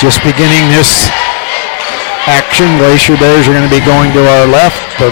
Just beginning this action. Glacier Bears are going to be going to our left. The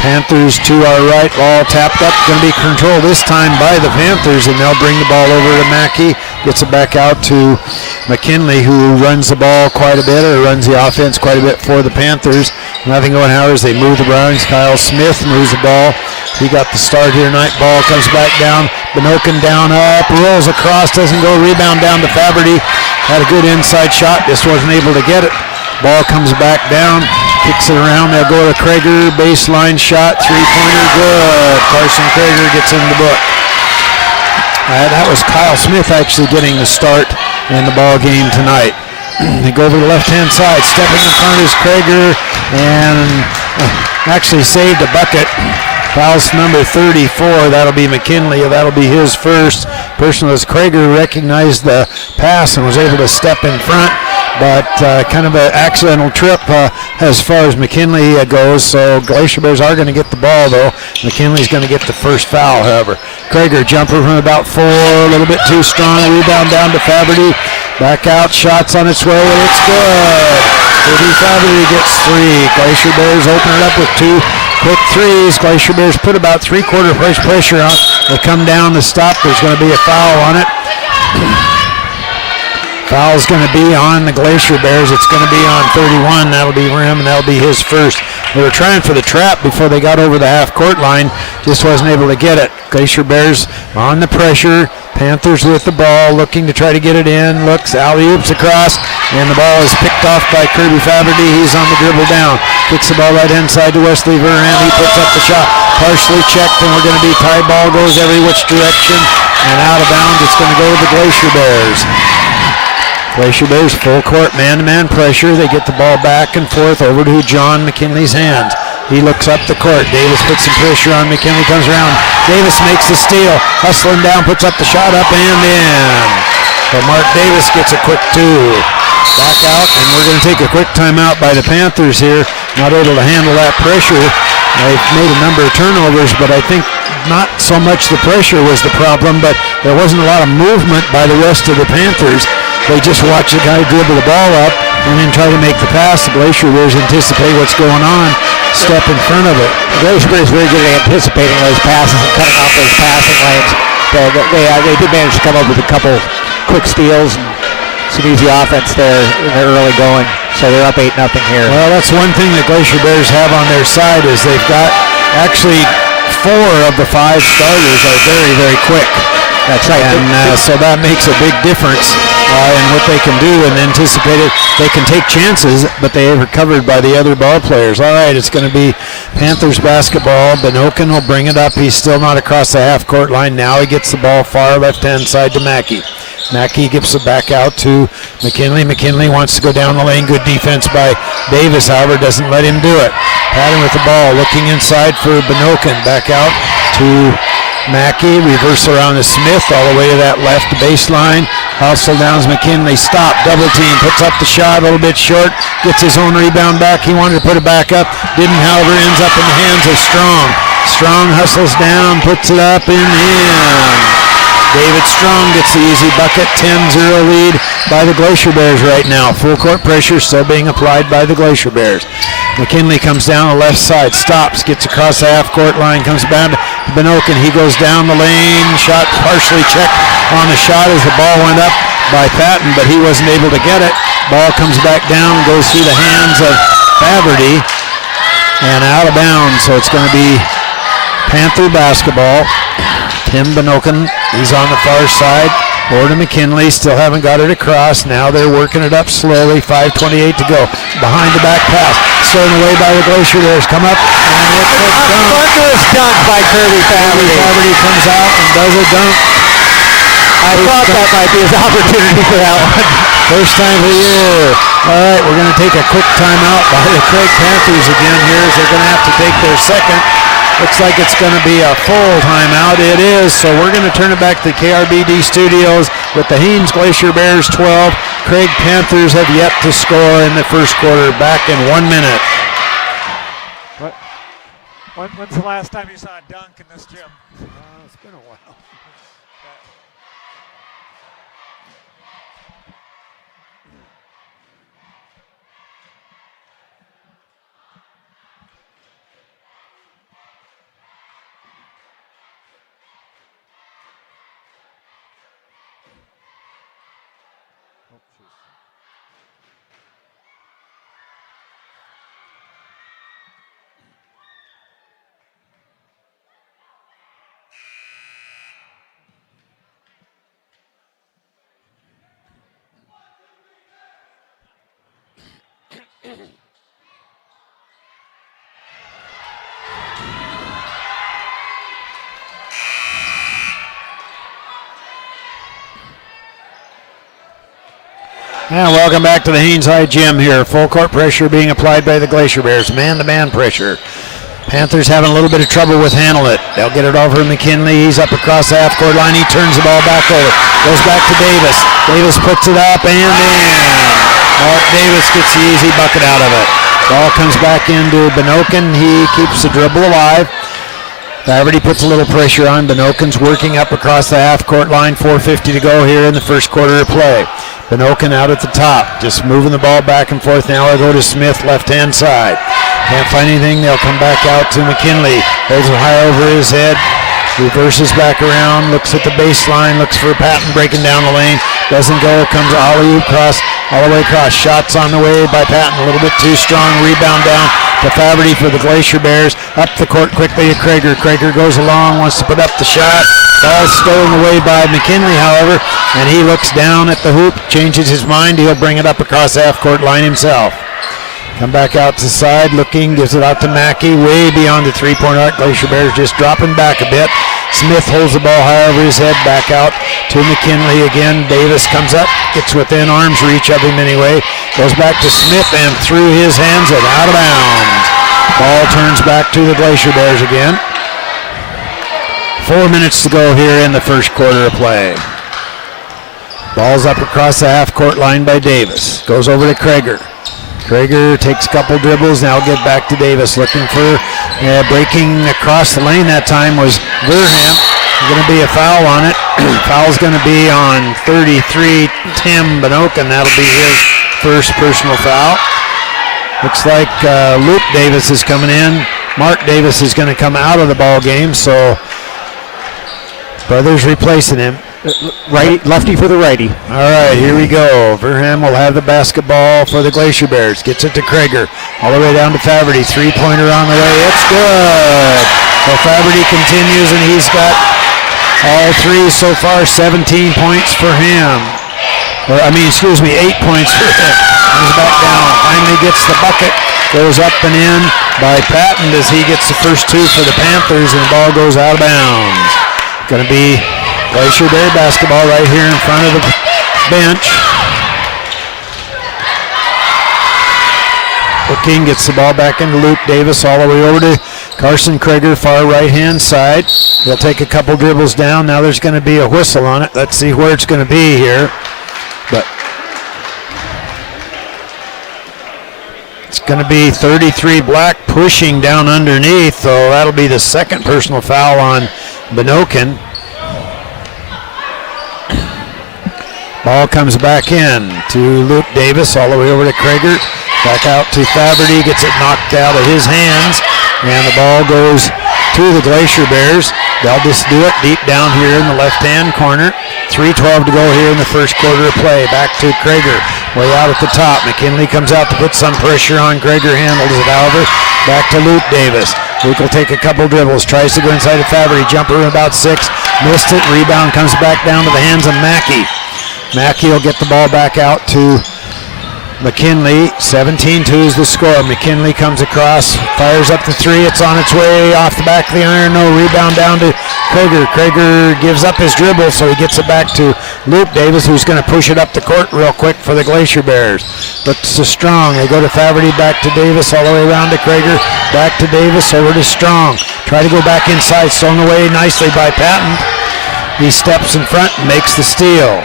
Panthers to our right, all tapped up. Going to be controlled this time by the Panthers, and they'll bring the ball over to Mackey. Gets it back out to McKinley, who runs the ball quite a bit, or runs the offense quite a bit for the Panthers. Nothing going how as they move the Browns. Kyle Smith moves the ball. He got the start here tonight. Ball comes back down. Benoken down, up, rolls across, doesn't go. Rebound down to Faberty. Had a good inside shot, just wasn't able to get it. Ball comes back down, kicks it around. They'll go to Krager, baseline shot, three-pointer, good. Carson Krager gets in the book. That was Kyle Smith actually getting the start in the ball game tonight. They go over to the left-hand side. Stepping in front is Krager, and actually saved a bucket. Fouls number 34. That'll be McKinley. That'll be his first. Personal as Krager recognized the pass and was able to step in front, but kind of an accidental trip as far as McKinley goes. So Glacier Bears are going to get the ball, though. McKinley's going to get the first foul, however. Krager jumper from about 4, a little bit too strong. Rebound down to Faberty. Back out, shots on its way, and it's good. Faberty gets 3. Glacier Bears open it up with 2 quick threes. Glacier Bears put about 3/4 pressure on. They come down to stop. There's going to be a foul on it. Foul's going to be on the Glacier Bears. It's going to be on 31. That'll be Rim, and that'll be his first. They were trying for the trap before they got over the half-court line. Just wasn't able to get it. Glacier Bears on the pressure. Panthers with the ball, looking to try to get it in. Looks, alley-oops across, and the ball is picked off by Kirby Faberty. He's on the dribble down. Kicks the ball right inside to Wesley Verham. He puts up the shot. Partially checked, and we're going to be tie ball. Goes every which direction, and out of bounds. It's going to go to the Glacier Bears. Glacier Bears full court, man-to-man pressure. They get the ball back and forth over to John McKinley's hands. He looks up the court. Davis puts some pressure on McKinley, comes around. Davis makes the steal. Hustling down, puts up the shot, up and in. But Mark Davis gets a quick 2. Back out, and we're going to take a quick timeout by the Panthers here. Not able to handle that pressure. They've made a number of turnovers, but I think not so much the pressure was the problem, but there wasn't a lot of movement by the rest of the Panthers. They just watch the guy dribble the ball up and then try to make the pass. The Glacier Bears anticipate what's going on, step in front of it. The Glacier Bears very good at anticipating those passes and cutting off those passing lanes. They did manage to come up with a couple quick steals and some easy offense there in their early going. So they're up 8-0 here. Well, that's one thing the Glacier Bears have on their side is they've got actually 4 of the 5 starters are very, very quick. That's right. And so that makes a big difference in what they can do and anticipate it. They can take chances, but they are covered by the other ball players. All right, it's going to be Panthers basketball. Benoken will bring it up. He's still not across the half-court line. Now he gets the ball far left-hand side to Mackey. Mackey gives it back out to McKinley. McKinley wants to go down the lane. Good defense by Davis, however, doesn't let him do it. Patton with the ball, looking inside for Benoken. Back out to Mackey. Reverse around to Smith all the way to that left baseline. Hustle downs McKinley. Stop. Double team. Puts up the shot a little bit short. Gets his own rebound back. He wanted to put it back up. Didn't, however, ends up in the hands of Strong. Strong hustles down. Puts it up and in. David Strong gets the easy bucket. 10-0 lead by the Glacier Bears right now. Full court pressure still being applied by the Glacier Bears. McKinley comes down the left side, stops, gets across the half-court line, comes down to Benoken. He goes down the lane. Shot partially checked on the shot as the ball went up by Patton, but he wasn't able to get it. Ball comes back down and goes through the hands of Faberty and out of bounds. So it's going to be Panther basketball. Tim Benoken, he's on the far side. Over to McKinley, still haven't got it across. Now they're working it up slowly. 5:28 to go. Behind the back pass. Stolen away by the Glacier Bears. Come up and it's a dunk. Marvelous dunk by Kirby Faberty. Faberty comes out and does a dunk. I thought that might be his opportunity for that one. First time of the year. All right, we're going to take a quick timeout by the Craig Panthers again here as they're going to have to take their second. Looks like it's going to be a full timeout. It is, so we're going to turn it back to the KRBD studios with the Haines Glacier Bears 12. Craig Panthers have yet to score in the first quarter. Back in 1 minute. When's the last time you saw a dunk in this gym? It's been a while. And welcome back to the Haines High Gym here. Full court pressure being applied by the Glacier Bears. Man-to-man pressure. Panthers having a little bit of trouble with handle it. They'll get it over to McKinley. He's up across the half-court line. He turns the ball back over. Goes back to Davis. Davis puts it up and in. Mark Davis gets the easy bucket out of it. Ball comes back into Benokin. He keeps the dribble alive. Faverty puts a little pressure on. Benokin's working up across the half-court line. 4:50 to go here in the first quarter of play. Benokin out at the top, just moving the ball back and forth. Now I go to Smith, left-hand side. Can't find anything. They'll come back out to McKinley. Holds it high over his head. Reverses back around, looks at the baseline, looks for Patton breaking down the lane. Doesn't go, comes alley-oop cross, all the way across. Shots on the way by Patton, a little bit too strong. Rebound down to Faverty for the Glacier Bears. Up the court quickly to Krager. Krager goes along, wants to put up the shot. Ball stolen away by McKinley, however, and he looks down at the hoop, changes his mind. He'll bring it up across the half-court line himself. Come back out to the side, looking, gives it out to Mackey, way beyond the three-point arc. Glacier Bears just dropping back a bit. Smith holds the ball high over his head, back out to McKinley again. Davis comes up, gets within arm's reach of him anyway. Goes back to Smith and through his hands and out of bounds. Ball turns back to the Glacier Bears again. 4 minutes to go here in the first quarter of play. Ball's up across the half-court line by Davis. Goes over to Krager. Krager takes a couple dribbles. Now get back to Davis, looking for breaking across the lane. That time was Verham. Going to be a foul on it. Foul's going to be on 33, Tim Benokin. That'll be his first personal foul. Looks like Luke Davis is coming in. Mark Davis is going to come out of the ball game, so brothers replacing him. Righty, lefty for the righty. All right, here we go. Verham will have the basketball for the Glacier Bears. Gets it to Krager. All the way down to Faverty. Three-pointer on the way. It's good. So Faverty continues, and he's got all three so far. 17 points for him. 8 points for him. Comes back down. Finally gets the bucket. Goes up and in by Patton as he gets the first two for the Panthers, and the ball goes out of bounds. Going to be Glacier Bear basketball right here in front of the bench. King gets the ball back into Luke Davis all the way over to Carson Krager, far right-hand side. He'll take a couple dribbles down. Now there's going to be a whistle on it. Let's see where it's going to be here. But it's going to be 33 Black pushing down underneath, so that'll be the second personal foul on Benokin. Ball comes back in to Luke Davis, all the way over to Krager. Back out to Faverty, gets it knocked out of his hands, and the ball goes to the Glacier Bears. They'll just do it deep down here in the left-hand corner. 3:12 to go here in the first quarter of play. Back to Krager, way out at the top. McKinley comes out to put some pressure on. Krager handles it, however. Back to Luke Davis. Luke will take a couple dribbles, tries to go inside of Faverty. Jumper about 6, missed it. Rebound comes back down to the hands of Mackey. Mackey will get the ball back out to McKinley. 17-2 is the score. McKinley comes across, fires up the three. It's on its way off the back of the iron. No, rebound down to Krager. Krager gives up his dribble, so he gets it back to Luke Davis, who's going to push it up the court real quick for the Glacier Bears. Looks so Strong. They go to Faverty, back to Davis, all the way around to Krager. Back to Davis, over to Strong. Try to go back inside, stolen away nicely by Patton. He steps in front and makes the steal.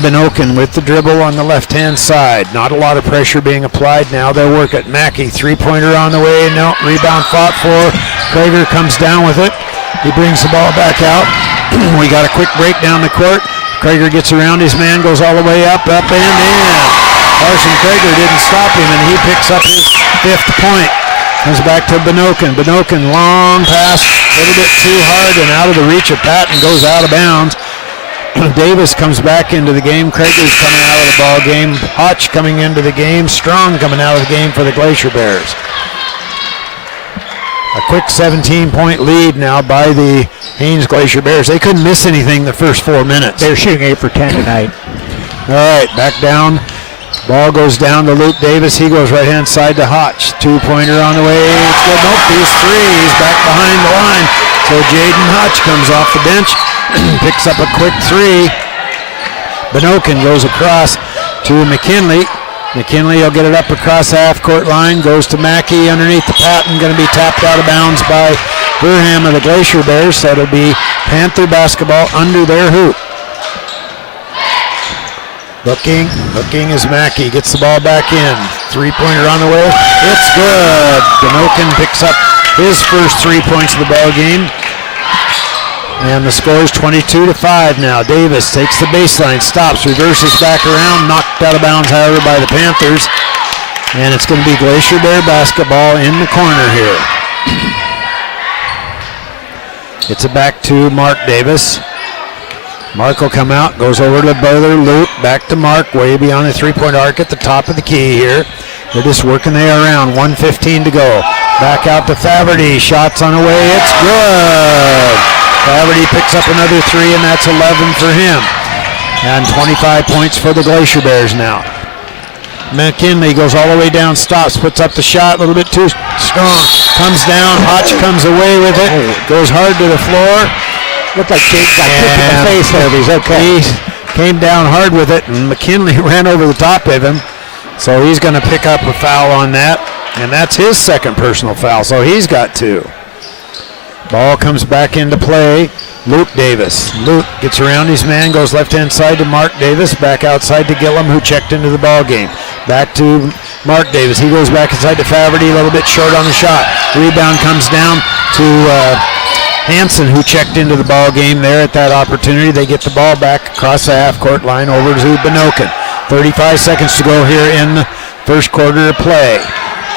Benokin with the dribble on the left-hand side. Not a lot of pressure being applied now. They'll work at Mackey. Three-pointer on the way. No, rebound fought for. Krager comes down with it. He brings the ball back out. We got a quick break down the court. Krager gets around his man, goes all the way up and in. Carson Krager didn't stop him, and he picks up his 5th point. Comes back to Benokin. Benokin, long pass, a little bit too hard and out of the reach of Patton, goes out of bounds. Davis comes back into the game. Krager's coming out of the ball game. Hotch coming into the game. Strong coming out of the game for the Glacier Bears. A quick 17-point lead now by the Haines Glacier Bears. They couldn't miss anything the first 4 minutes. They're shooting 8 for 10 tonight. All right, back down. Ball goes down to Luke Davis. He goes right-hand side to Hotch. Two-pointer on the way. It's good. Nope, he's three. He's back behind the line. So Jaden Hotch comes off the bench, picks up a quick three. Benokin goes across to McKinley. McKinley will get it up across the half-court line. Goes to Mackey underneath the patent. Going to be tapped out of bounds by Burham of the Glacier Bears. So it'll be Panther basketball under their hoop. Looking is Mackey. Gets the ball back in. Three-pointer on the way. It's good. Benokin picks up his first 3 points of the ball game. And the score is 22-5 now. Davis takes the baseline, stops, reverses back around, knocked out of bounds, however, by the Panthers. And it's going to be Glacier Bear basketball in the corner here. It's a back to Mark Davis. Mark will come out, goes over to Brother Luke, back to Mark, way beyond the three-point arc at the top of the key here. They're just working their around, 1:15 to go. Back out to Faverty, shots on the way, it's good. Faverty picks up another three, and that's 11 for him. And 25 points for the Glacier Bears now. McKinley goes all the way down, stops, puts up the shot, a little bit too strong. Comes down, Hotch comes away with it, goes hard to the floor. Looked like Jake got kicked in the face there, but he's okay. He came down hard with it, and McKinley ran over the top of him. So he's going to pick up a foul on that, and that's his second personal foul, so he's got two. Ball comes back into play. Luke Davis. Luke gets around his man, goes left-hand side to Mark Davis, back outside to Gillum, who checked into the ball game. Back to Mark Davis. He goes back inside to Faverty, a little bit short on the shot. Rebound comes down to Hansen, who checked into the ball game there at that opportunity. They get the ball back across the half-court line over to Benokin. 35 seconds to go here in the first quarter of play.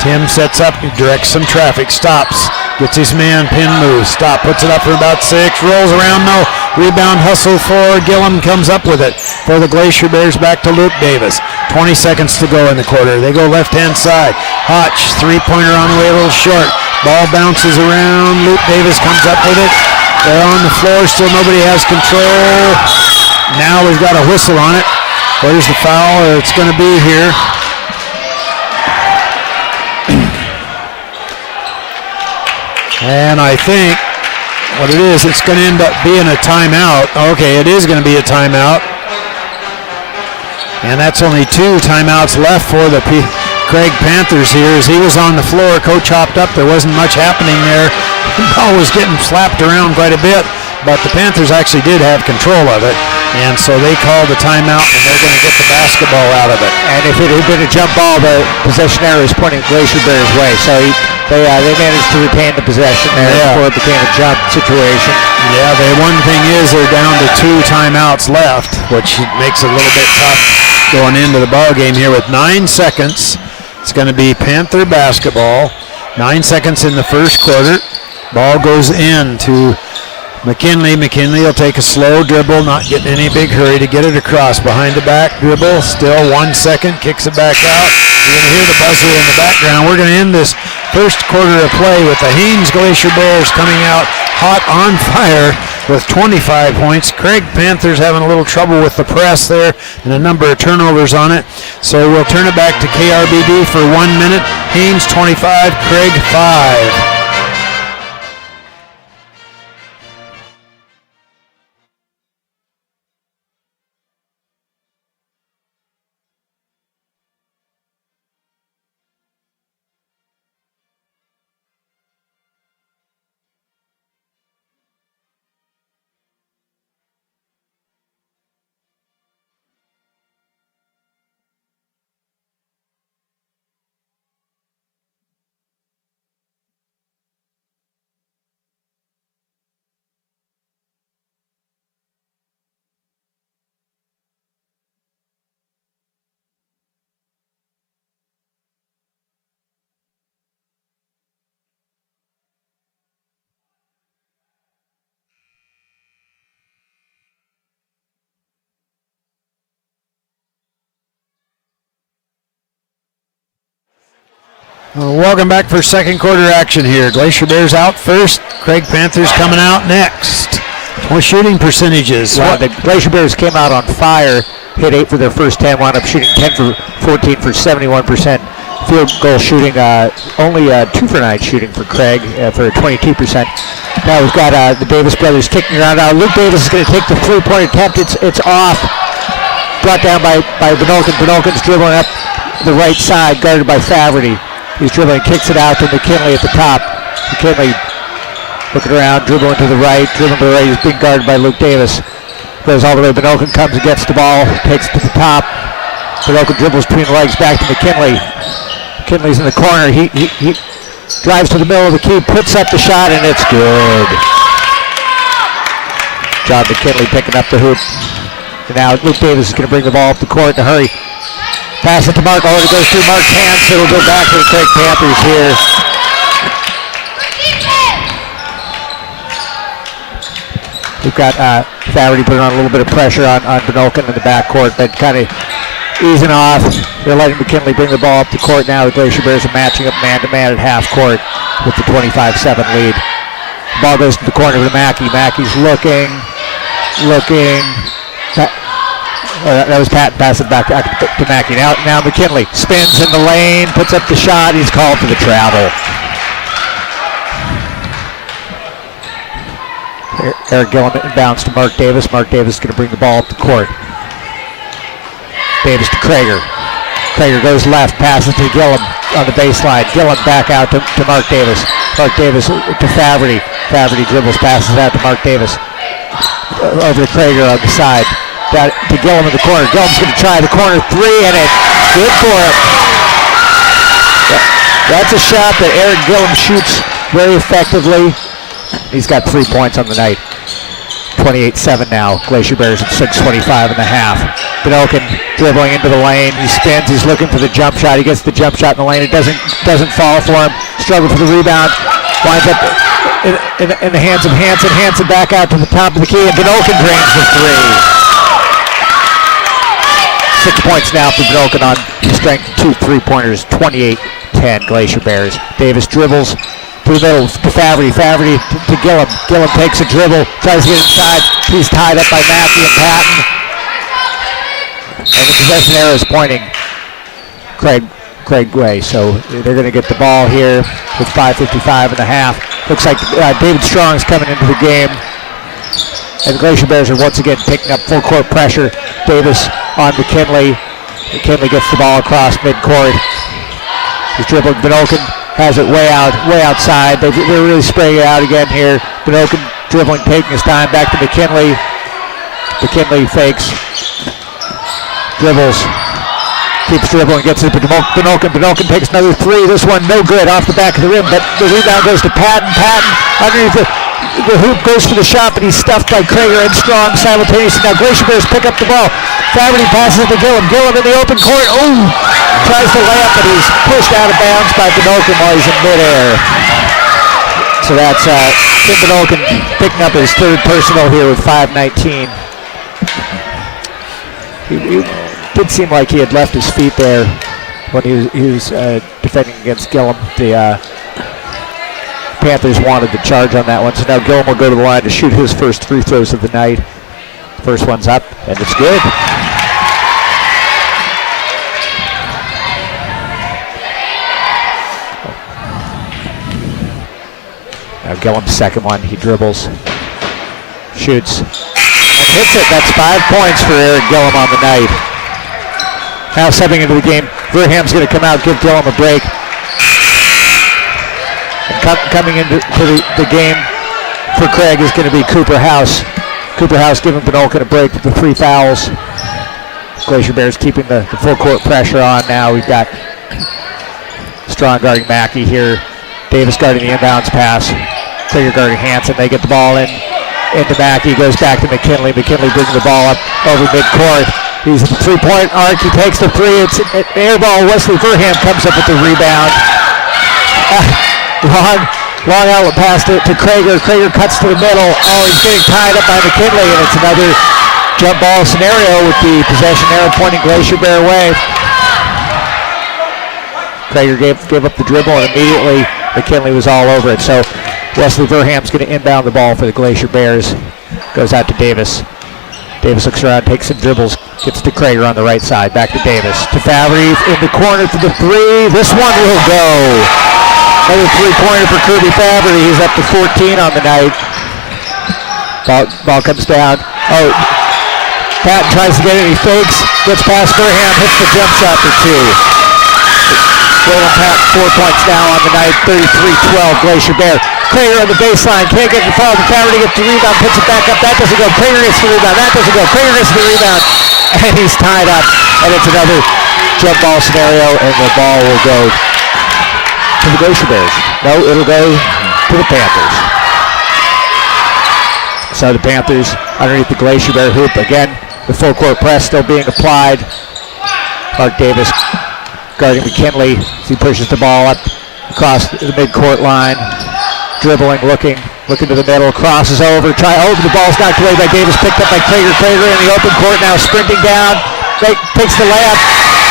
Tim sets up, directs some traffic, stops, gets his man, pin moves, stop, puts it up for about 6, rolls around, no, rebound, hustle for Gillum, comes up with it for the Glacier Bears, back to Luke Davis. 20 seconds to go in the quarter. They go left-hand side. Hotch, three-pointer on the way, a little short. Ball bounces around, Luke Davis comes up with it. They're on the floor, still nobody has control. Now we've got a whistle on it. Where's the foul? It's going to be here. And I think what it is, it's going to end up being a timeout. Okay, it is going to be a timeout. And that's only 2 timeouts left for the Craig Panthers here. As he was on the floor, coach hopped up. There wasn't much happening there. The ball was getting slapped around quite a bit, but the Panthers actually did have control of it. And so they called the timeout, and they're going to get the basketball out of it. And if it had been a jump ball, the possession arrow is pointing Glacier Bears' way. So they managed to retain the possession there before it became a jump situation. Yeah, the one thing is they're down to 2 timeouts left, which makes it a little bit tough going into the ball game here with 9 seconds. It's going to be Panther basketball. 9 seconds in the first quarter. Ball goes in to McKinley. McKinley will take a slow dribble, not getting any big hurry to get it across. Behind the back dribble, still 1 second, kicks it back out. You're going to hear the buzzer in the background. We're going to end this first quarter of play with the Haines Glacier Bears coming out hot on fire with 25 points. Craig Panthers having a little trouble with the press there and a number of turnovers on it. So we'll turn it back to KRBD for 1 minute. Haines 25, Craig 5. Welcome back for second quarter action here. Glacier Bears out first. Craig Panthers coming out next. What shooting percentages? Well, the Glacier Bears came out on fire, hit 8 for their first 10, wound up shooting 10 for 14 for 71%. Field goal shooting, only 2 for 9 shooting for Craig for 22%. Now we've got the Davis brothers kicking around. Now Luke Davis is going to take the three-point attempt. It's off. Brought down by Benolkin. Benolkin's dribbling up the right side, guarded by Faverty. He's dribbling, kicks it out to McKinley at the top. McKinley looking around, dribbling to the right. He's being guarded by Luke Davis. Goes all the way. Benolkin comes and gets the ball, takes it to the top. Benolkin dribbles between the legs back to McKinley. McKinley's in the corner. He drives to the middle of the key, puts up the shot, and it's good. John McKinley picking up the hoop. And now Luke Davis is going to bring the ball up the court in a hurry. Pass it to Mark. Oh, it goes through Mark's hands, so it'll go back to the Craig Panthers here. We've got Faverty putting on a little bit of pressure on Benolkin in the backcourt, but kind of easing off. They're letting McKinley bring the ball up the court now. The Glacier Bears are matching up man-to-man at half court with the 25-7 lead. The ball goes to the corner to Mackey. Mackey's looking. That was Patton, pass it back to Mackey. Now McKinley spins in the lane, puts up the shot. He's called for the travel. Eric Gillum inbounds to Mark Davis. Mark Davis is going to bring the ball up the court. Davis to Krager. Krager goes left, passes to Gillum on the baseline. Gillum back out to Mark Davis. Mark Davis to Faverty. Faverty dribbles, passes out to Mark Davis. Over to Krager on the side. Down to Gillum in the corner. Gillum's going to try the corner three, and it's good for him. That's a shot that Eric Gillum shoots very effectively. He's got 3 points on the night. 28-7 now. Glacier Bears at 6:25 in the half. Benolkin dribbling into the lane. He spins. He's looking for the jump shot. He gets the jump shot in the lane. It doesn't fall for him. Struggle for the rebound. Winds up in the hands of Hansen. Hansen back out to the top of the key, and Benolkin drains the three. 6 points now for Benolkin on strength 2 3-pointers. 28-10 Glacier Bears. Davis dribbles to the middle to Faverty. Faverty to Gillum. Gillum takes a dribble, tries to get inside. He's tied up by Mackey and Patton. And the possession arrow is pointing Craig way. So they're going to get the ball here with 5:55 in the half. Looks like David Strong's coming into the game. And the Glacier Bears are once again picking up full court pressure. Davis on McKinley. McKinley gets the ball across midcourt. He's dribbling. Benolkin has it way outside. They're really spraying it out again here. Benolkin dribbling, taking his time. Back to McKinley. McKinley fakes. Dribbles. Keeps dribbling, gets it to Benolkin. Benolkin takes another three. This one no good off the back of the rim, but the rebound goes to Patton. Patton underneath the hoop goes for the shot, but he's stuffed by Krager and Strong simultaneously. Now Glacier Bears pick up the ball. Faverty passes it to Gillum. Gillum in the open court. Oh! Tries to lay up, but he's pushed out of bounds by Benolkin while he's in midair. So that's Tim Benolkin picking up his third personal here with 5:19. He did seem like he had left his feet there when he was defending against Gillum. The Panthers wanted the charge on that one, so now Gillum will go to the line to shoot his first free throws of the night. First one's up, and it's good. Now Gillum's second one, he dribbles, shoots, and hits it. That's 5 points for Eric Gillum on the night. Now stepping into the game, Verham's going to come out, give Gillum a break. And coming into the game for Craig is going to be Cooper House. Cooper House giving Benolkin a break with the 3 fouls. Glacier Bears keeping the full court pressure on now. We've got Strong guarding Mackey here. Davis guarding the inbounds pass. Krager guarding Hansen. They get the ball into Mackey. Goes back to McKinley. McKinley bringing the ball up over midcourt. He's at the 3-point arc. He takes the three. It's an air ball. Wesley Verham comes up with the rebound. Long outlet pass to Krager. Krager cuts to the middle. Oh, he's getting tied up by McKinley, and it's another jump ball scenario with the possession arrow pointing Glacier Bear way. Krager gave up the dribble, and immediately McKinley was all over it. So Wesley Verham's going to inbound the ball for the Glacier Bears. Goes out to Davis. Davis looks around, takes some dribbles, gets to Krager on the right side. Back to Davis. To Favre in the corner for the three. This one will go. Another three-pointer for Kirby Favre. He's up to 14 on the night. Ball comes down. Oh, Patton tries to get it. He fakes. Gets past Verham. Hits the jump shot for two. William Patton 4 points now on the night. 33-12 Glacier Bear. Krager on the baseline. Can't get the foul. Favre gets the rebound. Puts it back up. That doesn't go. Krager gets the rebound. That doesn't go. Krager gets the rebound. And he's tied up. And it's another jump ball scenario. And the ball will go to the Glacier Bears. No, it'll go to the Panthers. So the Panthers underneath the Glacier Bear hoop. Again, the full court press still being applied. Mark Davis guarding McKinley as he pushes the ball up across the midcourt line. Dribbling, looking to the middle, crosses over, the ball's knocked away by Davis, picked up by Krager. Krager in the open court now, sprinting down, takes the layup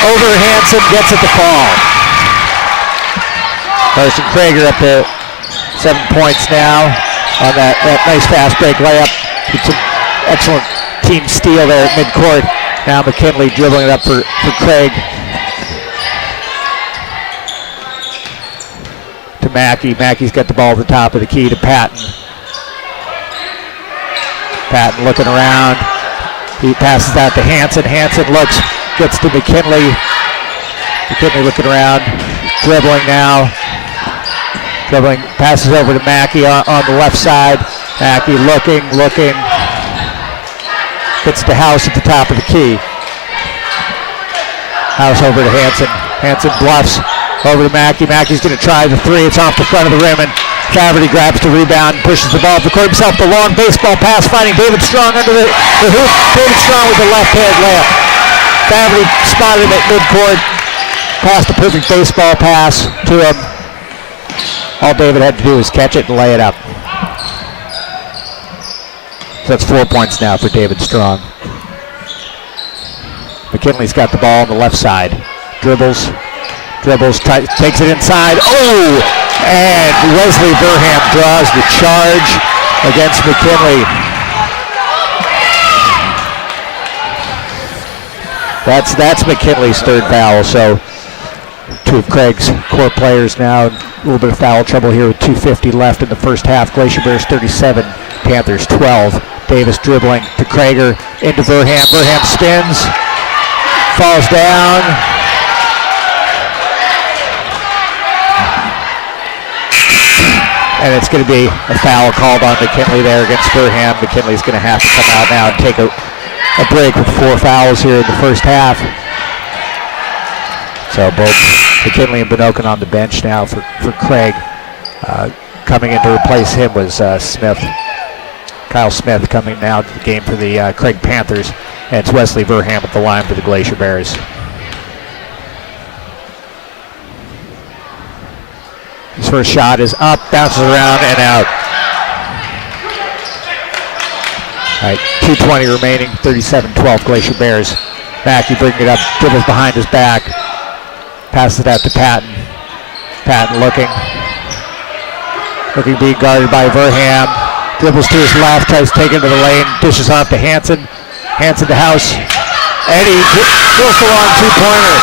over Hansen, gets it to fall. Carson Krager up to 7 points now on that nice fast break layup. It's an excellent team steal there at midcourt. Now McKinley dribbling it up for Craig. To Mackey. Mackey's got the ball at the top of the key to Patton. Patton looking around. He passes out to Hansen. Hansen looks, gets to McKinley. McKinley looking around. Dribbling now. Dribbling, passes over to Mackey on the left side. Mackey looking. Gets to House at the top of the key. House over to Hansen. Hansen bluffs. Over to Mackey. Mackey's going to try the three. It's off the front of the rim, and Faverty grabs the rebound and pushes the ball up the court himself. The long baseball pass, finding David Strong under the hoop. David Strong with the left-hand layup. Faverty spotted him at midcourt. Passed the perfect baseball pass to him. All David had to do was catch it and lay it up. So that's 4 points now for David Strong. McKinley's got the ball on the left side. Dribbles, takes it inside. Oh! And Wesley Verham draws the charge against McKinley. That's McKinley's third foul. So two of Craig's core players now. A little bit of foul trouble here with 2:50 left in the first half. Glacier Bears 37, Panthers 12. Davis dribbling to Krager, into Verham. Verham spins, falls down. And it's going to be a foul called on McKinley there against Verham. McKinley's going to have to come out now and take a break with 4 fouls here in the first half. So both McKinley and Benoken on the bench now for Craig. Coming in to replace him was Smith. Kyle Smith coming now to the game for the Craig Panthers. And it's Wesley Verham at the line for the Glacier Bears. His first shot is up, bounces around, and out. All right, 2:20 remaining, 37-12 Glacier Bears. Mackey bringing it up, dribbles behind his back. Passes it out to Patton. Patton looking being guarded by Verham. Dribbles to his left, tries to take it to the lane, dishes off to Hansen. Hansen to House. And he drills the long 2-pointer.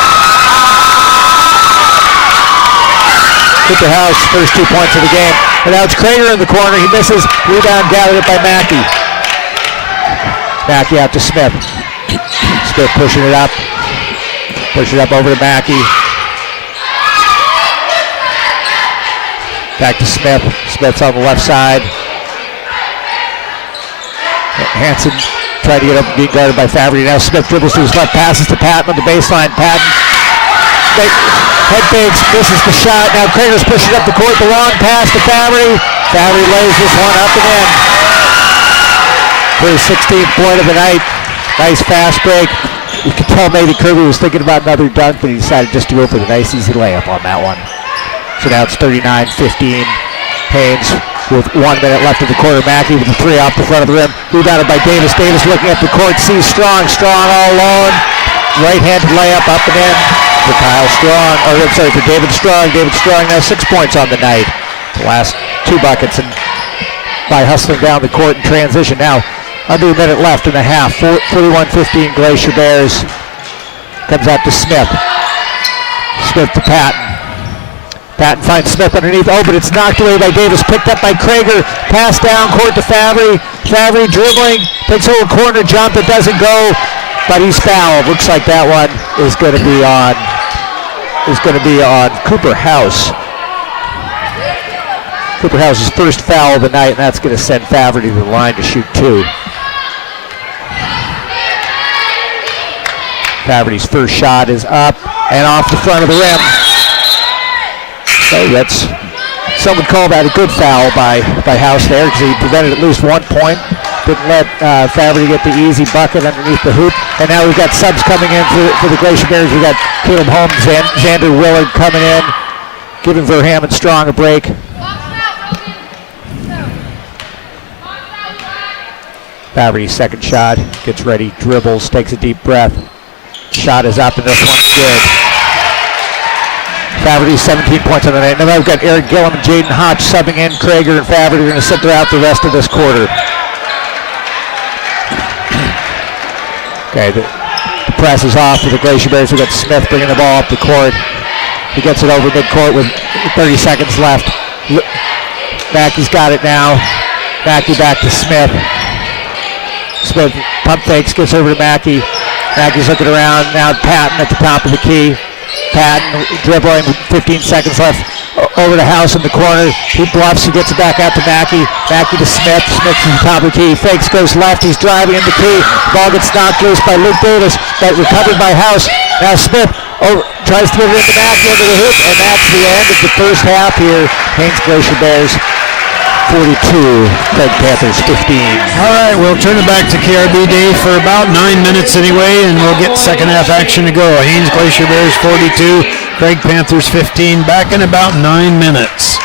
Hit the House, first 2 points of the game. And now it's Krager in the corner. He misses. Rebound gathered up by Mackey. Mackey out to Smith. Smith pushing it up. Push it up over to Mackey. Back to Smith. Smith's on the left side. Hansen tried to get up, being guarded by Faverty. Now Smith dribbles to his left, passes to Patton on the baseline. Patton head fakes, misses the shot. Now Krager's pushing up the court. The long pass to Faverty. Faverty lays this one up and in. For his 16th point of the night. Nice fast break. You can tell maybe Kirby was thinking about another dunk, but he decided just to go for the nice easy layup on that one. So now it's 39-15. Haines with 1 minute left of the quarter. Mackey with the three off the front of the rim. Rebounded by Davis. Davis looking at the court. Sees Strong all alone. Right-handed layup up and in. for Kyle Strong, or I'm sorry, for David Strong. David Strong now 6 points on the night. The last 2 buckets and by hustling down the court in transition. Now, under a minute left in the half. 41-15 Glacier Bears. Comes out to Smith. Smith to Patton. Patton finds Smith underneath. Oh, but it's knocked away by Davis. Picked up by Krager. Pass down court to Favre. Favre dribbling. Takes a little corner jump. It doesn't go, but he's fouled. Looks like that one is going to be on Cooper House. Cooper House's first foul of the night, and that's going to send Favre to the line to shoot 2. Favre's first shot is up and off the front of the rim. So some would call that a good foul by House there, because he prevented at least 1 point. Didn't let Favre get the easy bucket underneath the hoop. And now we've got subs coming in for the Glacier Bears. We've got Caleb Holmes, Xander Willard coming in, giving Verham and Strong a break. Favre's second shot, gets ready, dribbles, takes a deep breath. Shot is up, and this one's good. Favre 17 points on the night. Now we've got Eric Gillum and Jaden Hodge subbing in. Krager and Favre are going to sit there out the rest of this quarter. Okay, the press is off for the Glacier Bears. We've got Smith bringing the ball up the court. He gets it over midcourt with 30 seconds left. Mackey's got it now. Mackey back to Smith. Smith pump fakes, gets over to Mackey. Mackey's looking around. Now Patton at the top of the key. Patton dribbling, 15 seconds left. Over to House in the corner. He bluffs, he gets it back out to Mackey. Mackey to Smith. Smith to the top of the key. Fakes, goes left. He's driving in the key. Ball gets knocked loose by Luke Davis, but recovered by House. Now Smith tries to get it into Mackey under the hoop, and that's the end of the first half here. Haines Glacier Bears 42, Craig Panthers 15. All right, we'll turn it back to KRB Day for about 9 minutes anyway, and we'll get second half action to go. Haines Glacier Bears 42, Craig Panthers 15, back in about 9 minutes.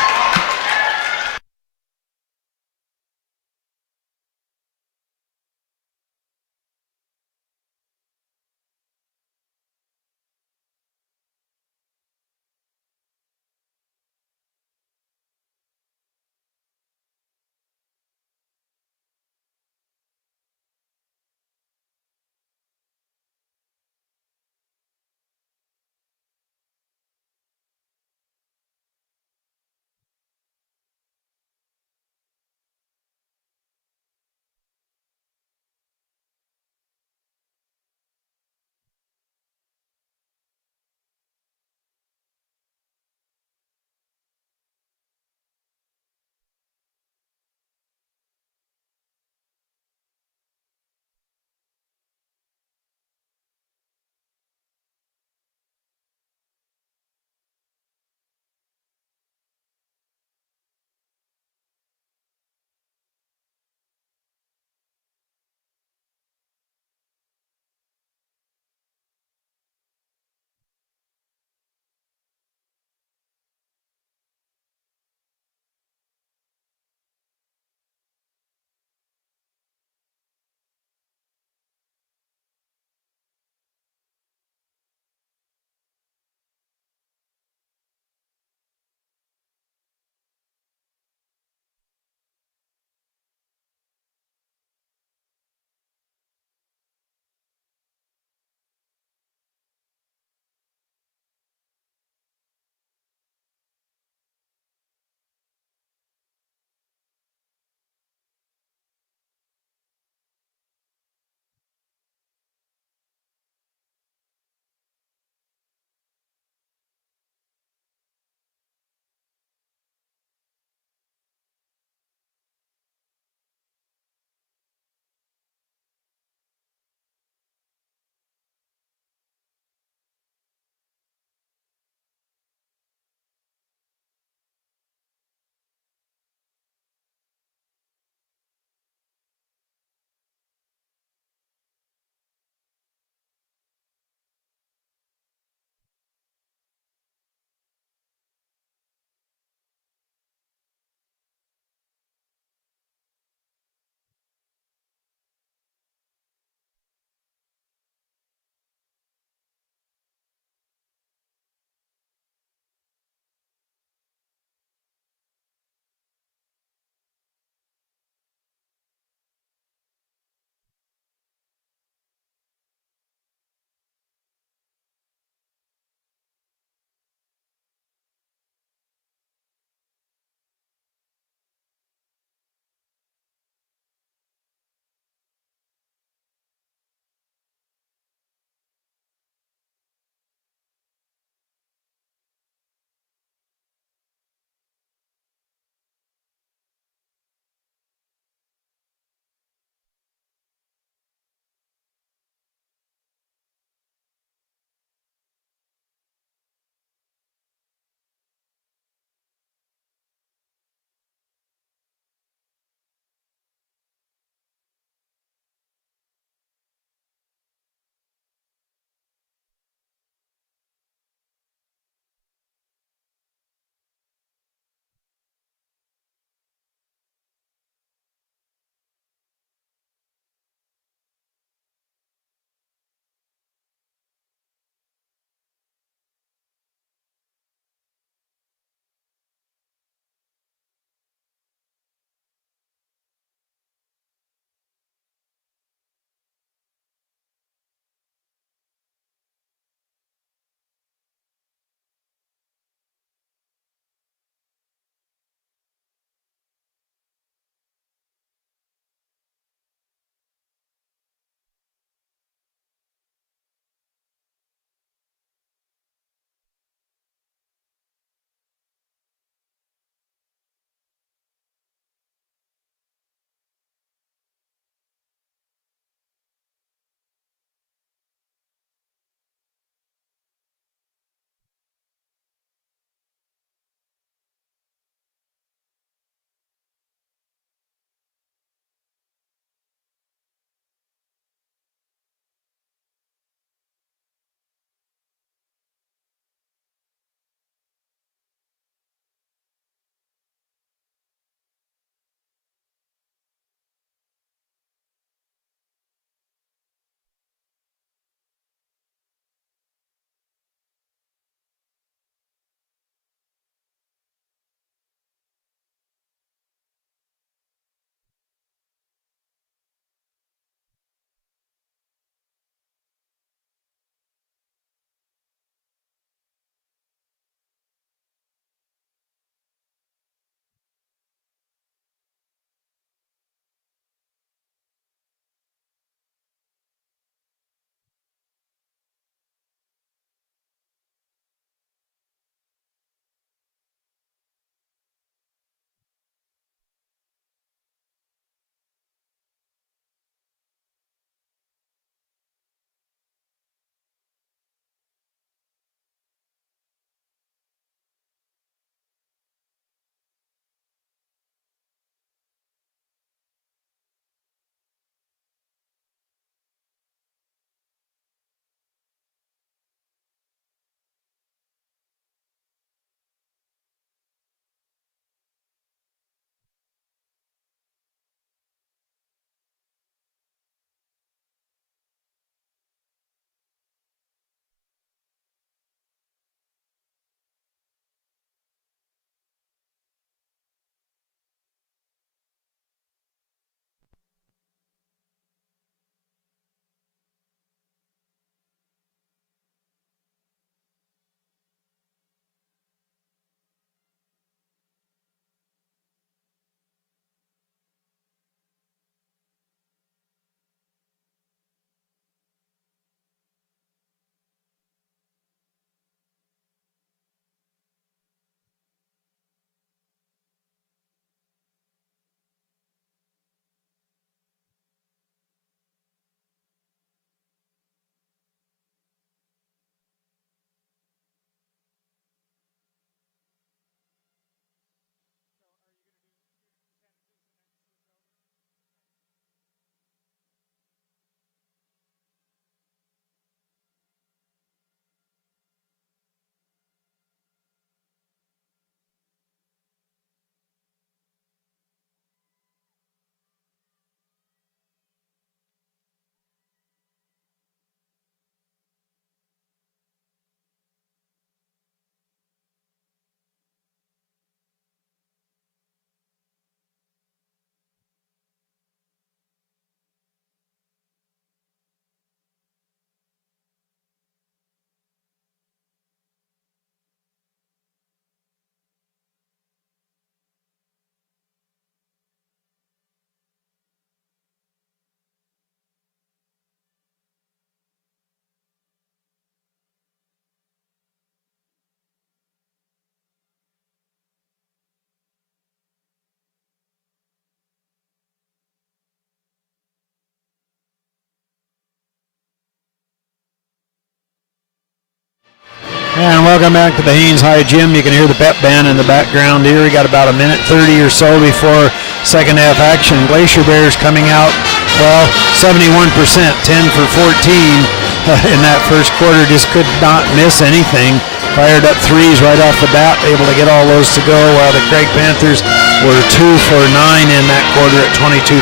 And welcome back to the Haines High Gym. You can hear the pep band in the background here. We got about a minute 30 or so before second half action. Glacier Bears coming out, well, 71%, 10 for 14 in that first quarter. Just could not miss anything. Fired up threes right off the bat, able to get all those to go, while the Craig Panthers were 2 for 9 in that quarter at 22%.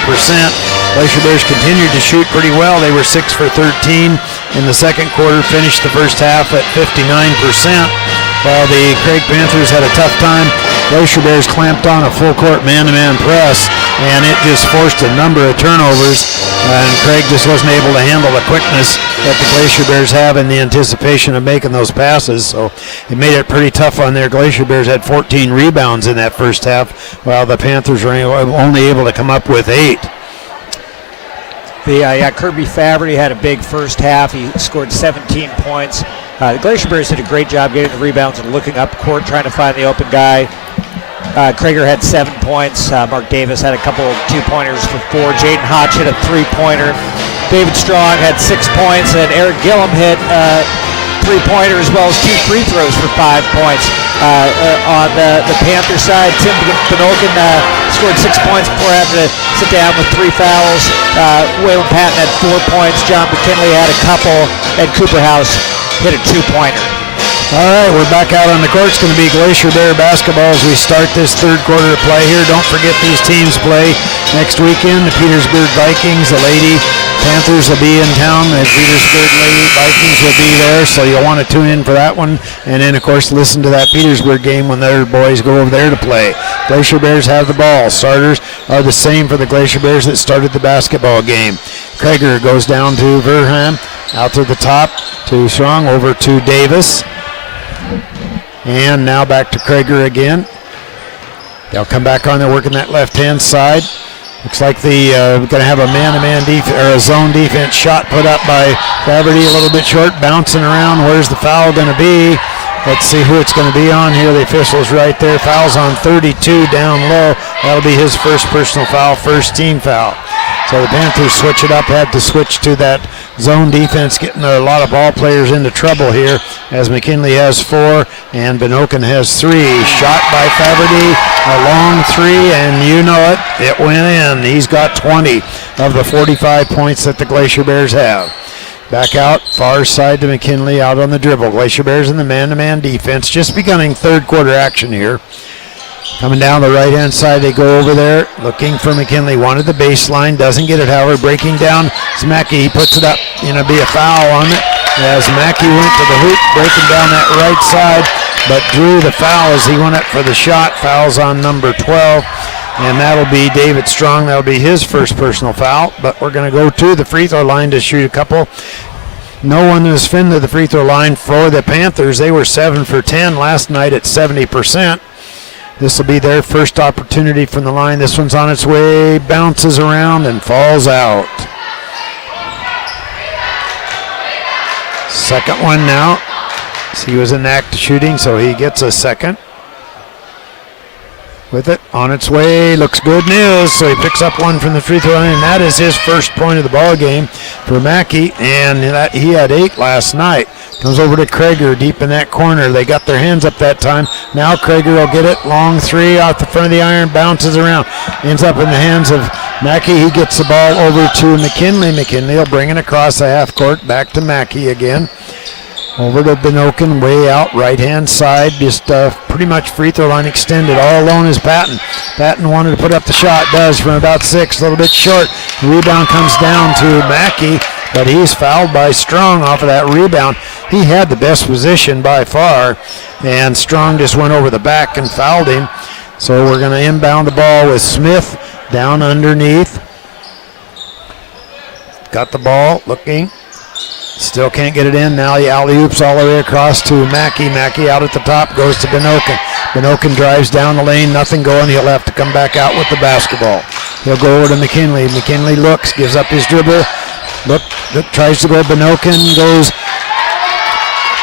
Glacier Bears continued to shoot pretty well. They were 6 for 13 in the second quarter, finished the first half at 59%. While the Craig Panthers had a tough time, Glacier Bears clamped on a full court man-to-man press, and it just forced a number of turnovers, and Craig just wasn't able to handle the quickness that the Glacier Bears have in the anticipation of making those passes, so it made it pretty tough on there. Glacier Bears had 14 rebounds in that first half, while the Panthers were only able to come up with 8. Kirby Faberty had a big first half. He scored 17 points. The Glacier Bears did a great job getting the rebounds and looking up court, trying to find the open guy. Krager had 7 points. Mark Davis had a couple of 2-pointers for 4. Jaden Hodge hit a 3-pointer. David Strong had 6 points, and Eric Gillum hit 3-pointer as well as 2 free throws for 5 points. On the Panther side, Tim Benokin scored 6 points before having to sit down with 3 fouls. Waylon Patton had 4 points. John McKinley had a couple, and Cooper House hit a 2-pointer. All right, we're back out on the court. It's going to be Glacier Bear basketball as we start this third quarter of play here. Don't forget these teams play next weekend. The Petersburg Vikings, the Lady Panthers will be in town. The Petersburg Lady Vikings will be there, so you'll want to tune in for that one. And then, of course, listen to that Petersburg game when their boys go over there to play. Glacier Bears have the ball. Starters are the same for the Glacier Bears that started the basketball game. Krager goes down to Verham, out to the top to Strong, over to Davis. And now back to Krager again. They'll come back on there working that left-hand side. Looks like we're going to have a man-to-man defense or a zone defense shot put up by Faberty, a little bit short, bouncing around. Where's the foul going to be? Let's see who it's going to be on here. The official's right there. Foul's on 32 down low. That'll be his first personal foul, first team foul. So the Panthers switch it up, had to switch to that zone defense, getting a lot of ball players into trouble here as McKinley has 4 and Benokin has 3. Shot by Faberty, a long 3, and you know it went in. He's got 20 of the 45 points that the Glacier Bears have. Back out, far side to McKinley, out on the dribble. Glacier Bears in the man-to-man defense, just beginning third quarter action here. Coming down the right-hand side, they go over there, looking for McKinley. Wanted the baseline, doesn't get it, however. Breaking down, it's Mackey. He puts it up. Be a foul on it as Mackey went to the hoop, breaking down that right side, but drew the foul as he went up for the shot. Foul's on number 12, and that'll be David Strong. That'll be his first personal foul, but we're going to go to the free throw line to shoot a couple. No one has been to the free throw line for the Panthers. They were 7 for 10 last night at 70%. This will be their first opportunity from the line. This one's on its way, bounces around and falls out. Second one now. So he was in the act of shooting, so he gets a second. With it on its way, looks good news. So he picks up one from the free throw line, and that is his first point of the ball game for Mackey, and he had 8 last night. Comes over to Krager deep in that corner. They got their hands up that time. Now Krager will get it. Long 3 off the front of the iron, bounces around. Ends up in the hands of Mackey. He gets the ball over to McKinley. McKinley will bring it across the half court. Back to Mackey again. Over to Benokin, way out, right-hand side. Just pretty much free throw line extended. All alone is Patton. Patton wanted to put up the shot. Does from about 6, a little bit short. The rebound comes down to Mackey, but he's fouled by Strong off of that rebound. He had the best position by far, and Strong just went over the back and fouled him. So we're going to inbound the ball with Smith down underneath. Got the ball, looking. Still can't get it in. Now he alley-oops all the way across to Mackey. Mackey out at the top, goes to Benokin. Benokin drives down the lane, nothing going. He'll have to come back out with the basketball. He'll go over to McKinley. McKinley looks, gives up his dribble. Look, tries to go. Benokin goes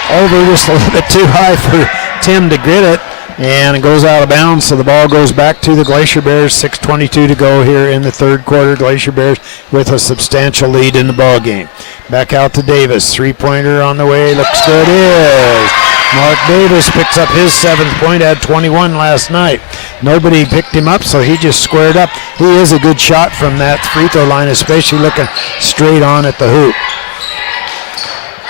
over just a little bit too high for Tim to get it, and it goes out of bounds, so the ball goes back to the Glacier Bears. 6:22 to go here in the third quarter. Glacier Bears with a substantial lead in the ball game. Back out to Davis. 3-pointer on the way. Looks good. Is Mark Davis picks up his 7th point, had 21 last night. Nobody picked him up, so he just squared up. He is a good shot from that free throw line, especially looking straight on at the hoop.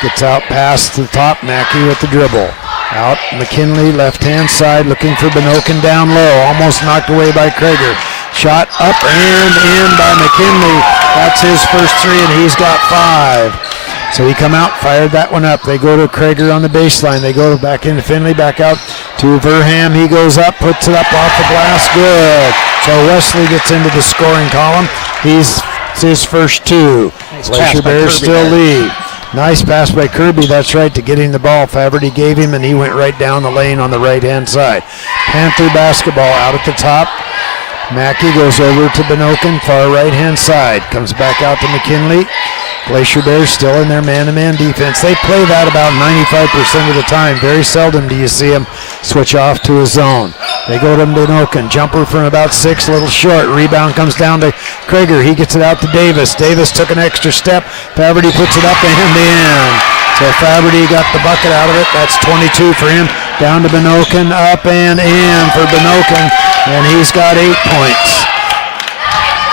Gets out past the top, Mackey with the dribble. Out, McKinley, left-hand side, looking for Benokin down low. Almost knocked away by Krager. Shot up and in by McKinley. That's his first 3, and he's got 5. So he come out, fired that one up. They go to Krager on the baseline. They go back into Finley, back out to Verham. He goes up, puts it up off the glass. Good. So Wesley gets into the scoring column. It's his first 2. Nice Glacier Bears still lead. Nice pass by Kirby, that's right, to getting the ball. Faverty gave him, and he went right down the lane on the right-hand side. Panther basketball out at the top. Mackey goes over to Benokin, far right-hand side. Comes back out to McKinley. Glacier Bears still in their man-to-man defense. They play that about 95% of the time. Very seldom do you see them switch off to a zone. They go to Benokin. Jumper from about 6, a little short. Rebound comes down to Krager. He gets it out to Davis. Davis took an extra step. Faverty puts it up and in. So Faverty got the bucket out of it. That's 22 for him. Down to Benokin. Up and in for Benokin. And he's got 8 points.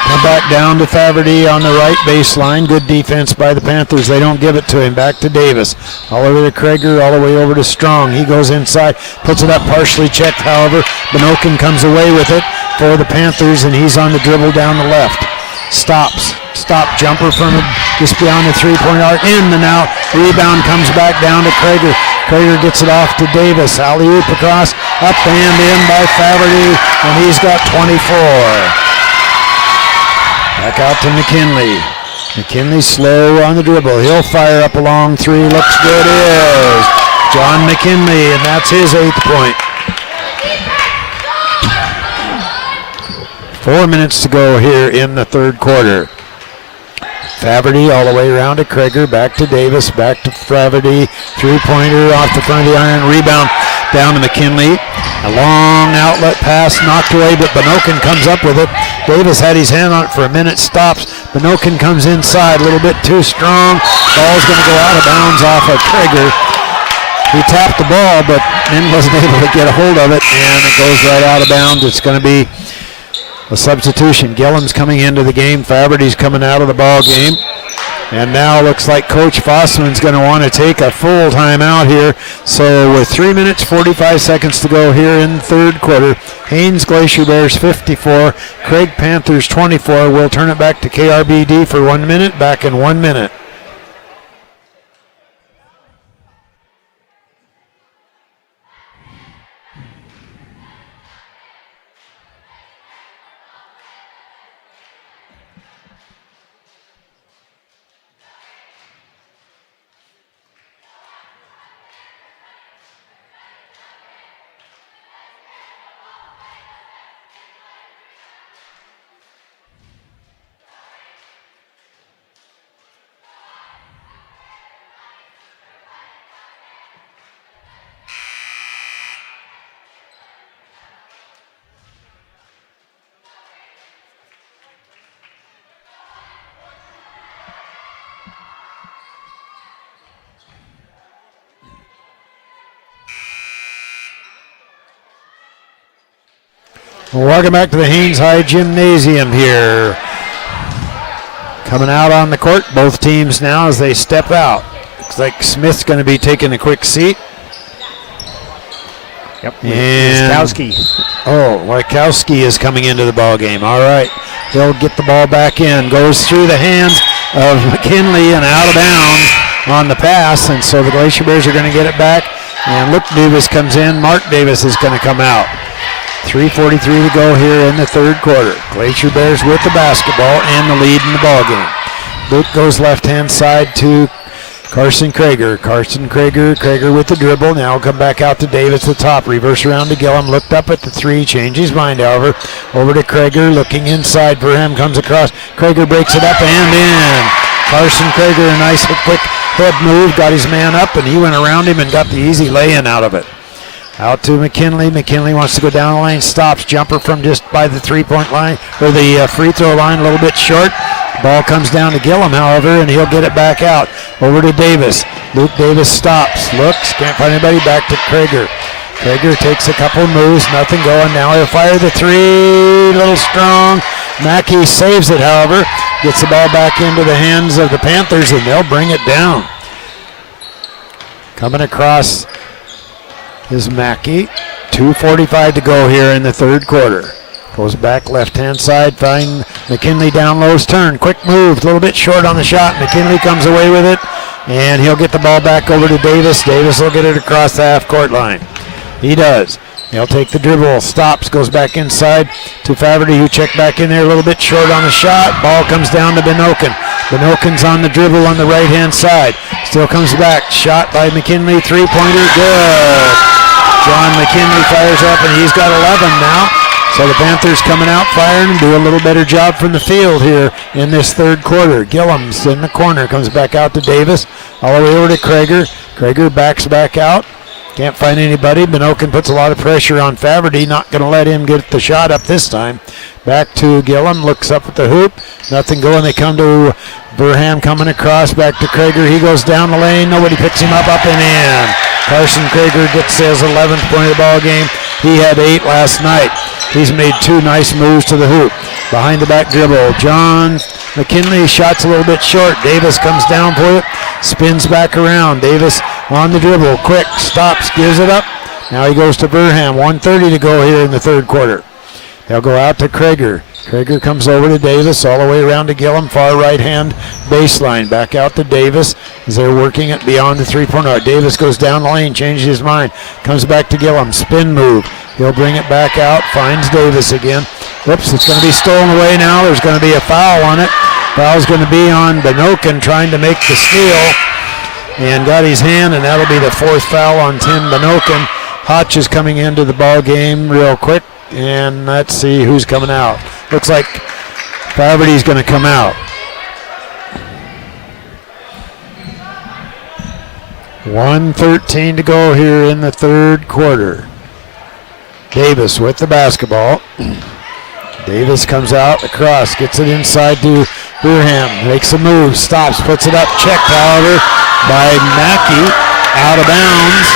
Come back down to Faverty on the right baseline. Good defense by the Panthers. They don't give it to him. Back to Davis. All over to Krager, all the way over to Strong. He goes inside, puts it up, partially checked, however. Benokin comes away with it for the Panthers, and he's on the dribble down the left. Stops. Stop jumper from just beyond the 3-point arc. In and out. Rebound comes back down to Krager. Krager gets it off to Davis. Alley-oop across. Up and in by Faverty, and he's got 24. Back out to McKinley. McKinley slow on the dribble. He'll fire up a long 3. Looks good. Is John McKinley, and that's his 8th point. 4 minutes to go here in the 3rd quarter. Faverty all the way around to Krager. Back to Davis. Back to Faverty. 3-pointer off the front of the iron. Rebound down to McKinley. A long outlet pass knocked away, but Benokin comes up with it. Davis had his hand on it for a minute, stops. Benokin comes inside, a little bit too strong. Ball's going to go out of bounds off of Krager. He tapped the ball, but then wasn't able to get a hold of it, and it goes right out of bounds. It's going to be a substitution. Gillam's coming into the game. Faverty's coming out of the ball game. And now looks like Coach Fossman's going to want to take a full timeout here. So with 3 minutes, 45 seconds to go here in the 3rd quarter, Haines Glacier Bears 54, Craig Panthers 24. We'll turn it back to KRBD for 1 minute. Back in 1 minute. Welcome back to the Haines High Gymnasium here. Coming out on the court, both teams now as they step out. Looks like Smith's going to be taking a quick seat. Yep. And Wiskowski. Wiskowski is coming into the ball game. All right. They'll get the ball back in. Goes through the hands of McKinley and out of bounds on the pass. And so the Glacier Bears are going to get it back. And Luke Davis comes in. Mark Davis is going to come out. 3:43 to go here in the 3rd quarter. Glacier Bears with the basketball and the lead in the ball game. Luke goes left-hand side to Carson Krager. Krager with the dribble. Now come back out to Davis at the top. Reverse around to Gillum. Looked up at the 3. Changed his mind, however. Over to Krager. Looking inside for him. Comes across. Krager breaks it up and in. Carson Krager, a nice quick head move. Got his man up, and he went around him and got the easy lay-in out of it. Out to McKinley. McKinley wants to go down the lane. Stops. Jumper from just by the 3-point line, or the free throw line, a little bit short. Ball comes down to Gillum, however, and he'll get it back out. Over to Davis. Luke Davis stops, looks, can't find anybody. Back to Krager. Krager takes a couple moves, nothing going. Now he'll fire the three, a little strong. Mackey saves it, however. Gets the ball back into the hands of the Panthers, and they'll bring it down. Coming across is Mackey. 2:45 to go here in the third quarter. Goes back left-hand side, find McKinley down low's turn. Quick move, a little bit short on the shot. McKinley comes away with it, and he'll get the ball back over to Davis. Davis will get it across the half-court line. He does. He'll take the dribble, stops, goes back inside to Faverty, who checked back in there a little bit short on the shot. Ball comes down to Benoken. Benoken's on the dribble on the right-hand side. Still comes back. Shot by McKinley, three-pointer, good. John McKinley fires up, and he's got 11 now. So the Panthers coming out firing and do a little better job from the field here in this third quarter. Gillum's in the corner, comes back out to Davis, all the way over to Krager. Krager backs back out. Can't find anybody. Benoken puts a lot of pressure on Faverty. Not going to let him get the shot up this time. Back to Gillum. Looks up at the hoop. Nothing going. They come to Burham coming across. Back to Krager. He goes down the lane. Nobody picks him up and in. Carson Krager gets his 11th point of the ball game. He had 8 last night. He's made 2 nice moves to the hoop. Behind the back dribble. John McKinley shots a little bit short. Davis comes down for it. Spins back around. Davis on the dribble. Quick. Stops. Gives it up. Now he goes to Burham. 1:30 to go here in the third quarter. They'll go out to Krager. Krager comes over to Davis, all the way around to Gillum, far right-hand baseline. Back out to Davis as they're working it beyond the three-point arc. Davis goes down the lane, changes his mind, comes back to Gillum, spin move. He'll bring it back out, finds Davis again. Whoops, it's going to be stolen away now. There's going to be a foul on it. Foul's going to be on Benoken trying to make the steal, and got his hand, and that'll be the 4th foul on Tim Benoken. Hotch is coming into the ball game real quick. And let's see who's coming out. Looks like Faverty's going to come out. 1:13 to go here in the third quarter. Davis with the basketball. Davis comes out across, gets it inside to Burham, makes a move, stops, puts it up, checked, however, by Mackey, out of bounds.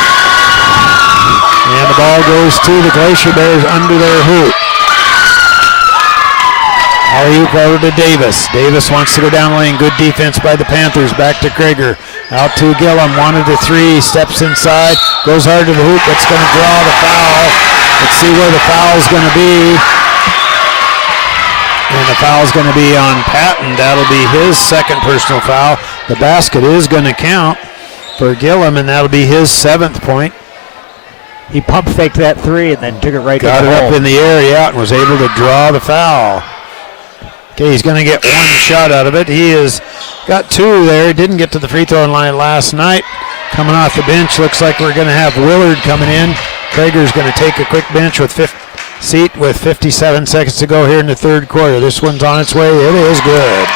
And the ball goes to the Glacier Bears under their hoop. Alley-oop over to Davis. Davis wants to go down the lane. Good defense by the Panthers. Back to Krager. Out to Gillum. 1 to 3. Steps inside. Goes hard to the hoop. It's going to draw the foul. Let's see where the foul's going to be. And the foul's going to be on Patton. That'll be his 2nd personal foul. The basket is going to count for Gillum, and that'll be his 7th point. He pump faked that 3 and then took it right to the hole. Got it up in the air, yeah, and was able to draw the foul. Okay, he's going to get 1 shot out of it. He has got 2 there. Didn't get to the free throw line last night. Coming off the bench, looks like we're going to have Willard coming in. Krager's going to take a quick bench with seat with 57 seconds to go here in the third quarter. This one's on its way. It is good.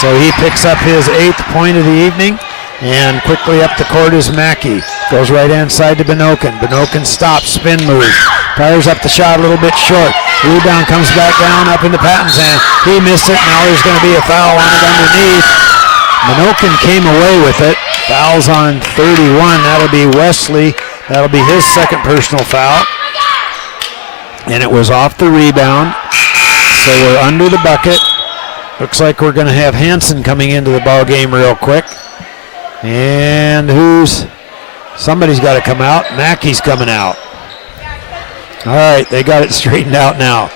So he picks up his 8th point of the evening. And quickly up the court is Mackey. Goes right-hand side to Benoken. Benoken stops, spin moves. Fires up the shot a little bit short. Rebound comes back down up into Patton's hand. He missed it. Now there's going to be a foul on it underneath. Benoken came away with it. Foul's on 31. That'll be Wesley. That'll be his 2nd personal foul. And it was off the rebound. So we're under the bucket. Looks like we're going to have Hansen coming into the ball game real quick. And somebody's got to come out. Mackey's coming out. All right, they got it straightened out now.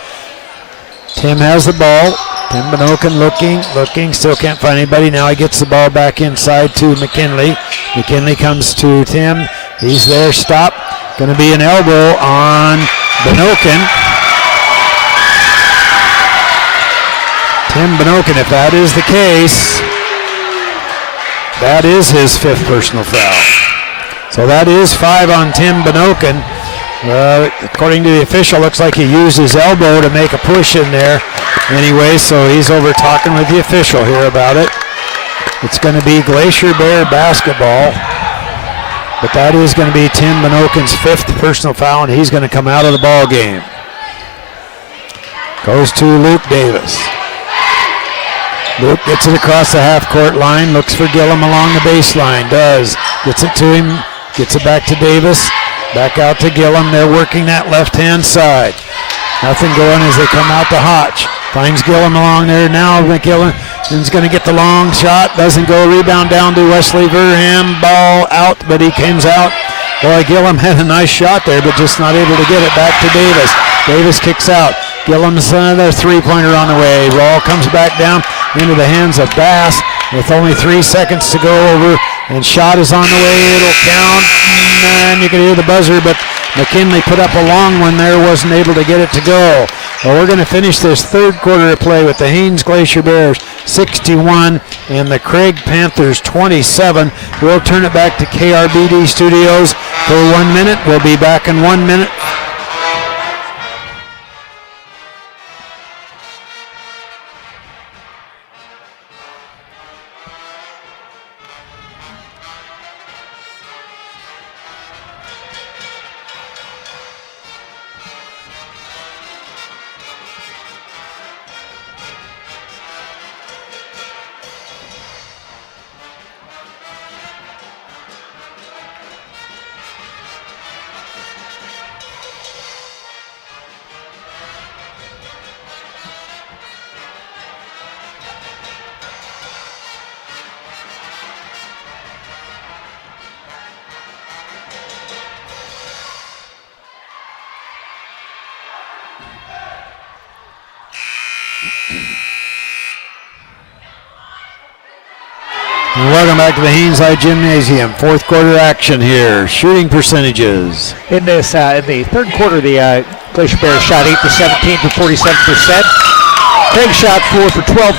Tim has the ball. Tim Benoken looking, still can't find anybody. Now he gets the ball back inside to McKinley. McKinley comes to Tim. He's there, stop. Going to be an elbow on Benoken. Tim Benoken, if that is the case, that is his 5th personal foul. So that is 5 on Tim Benoken. According to the official, looks like he used his elbow to make a push in there. Anyway, so he's over talking with the official here about it. It's going to be Glacier Bear basketball. But that is going to be Tim Benoken's 5th personal foul, and he's going to come out of the ball game. Goes to Luke Davis. Luke gets it across the half-court line, looks for Gillum along the baseline, does. Gets it to him, gets it back to Davis, back out to Gillum. They're working that left-hand side. Nothing going as they come out to Hotch. Finds Gillum along there now. McGillen's going to get the long shot. Doesn't go. Rebound down to Wesley Verham. Ball out, but he comes out. Boy, Gillum had a nice shot there, but just not able to get it back to Davis. Davis kicks out. Gillum's another three-pointer on the way. Ball comes back down into the hands of Bass with only 3 seconds to go over. And shot is on the way. It'll count. And you can hear the buzzer, but McKinley put up a long one there, wasn't able to get it to go. Well, we're going to finish this third quarter of play with the Haines Glacier Bears 61 and the Craig Panthers 27. We'll turn it back to KRBD Studios for 1 minute. We'll be back in 1 minute. Welcome back to the Haines High Gymnasium. Fourth quarter action here. Shooting percentages. In this, in the third quarter, the Glacier Bears shot 8 for 17 for 47%. Craig shot 4 for 12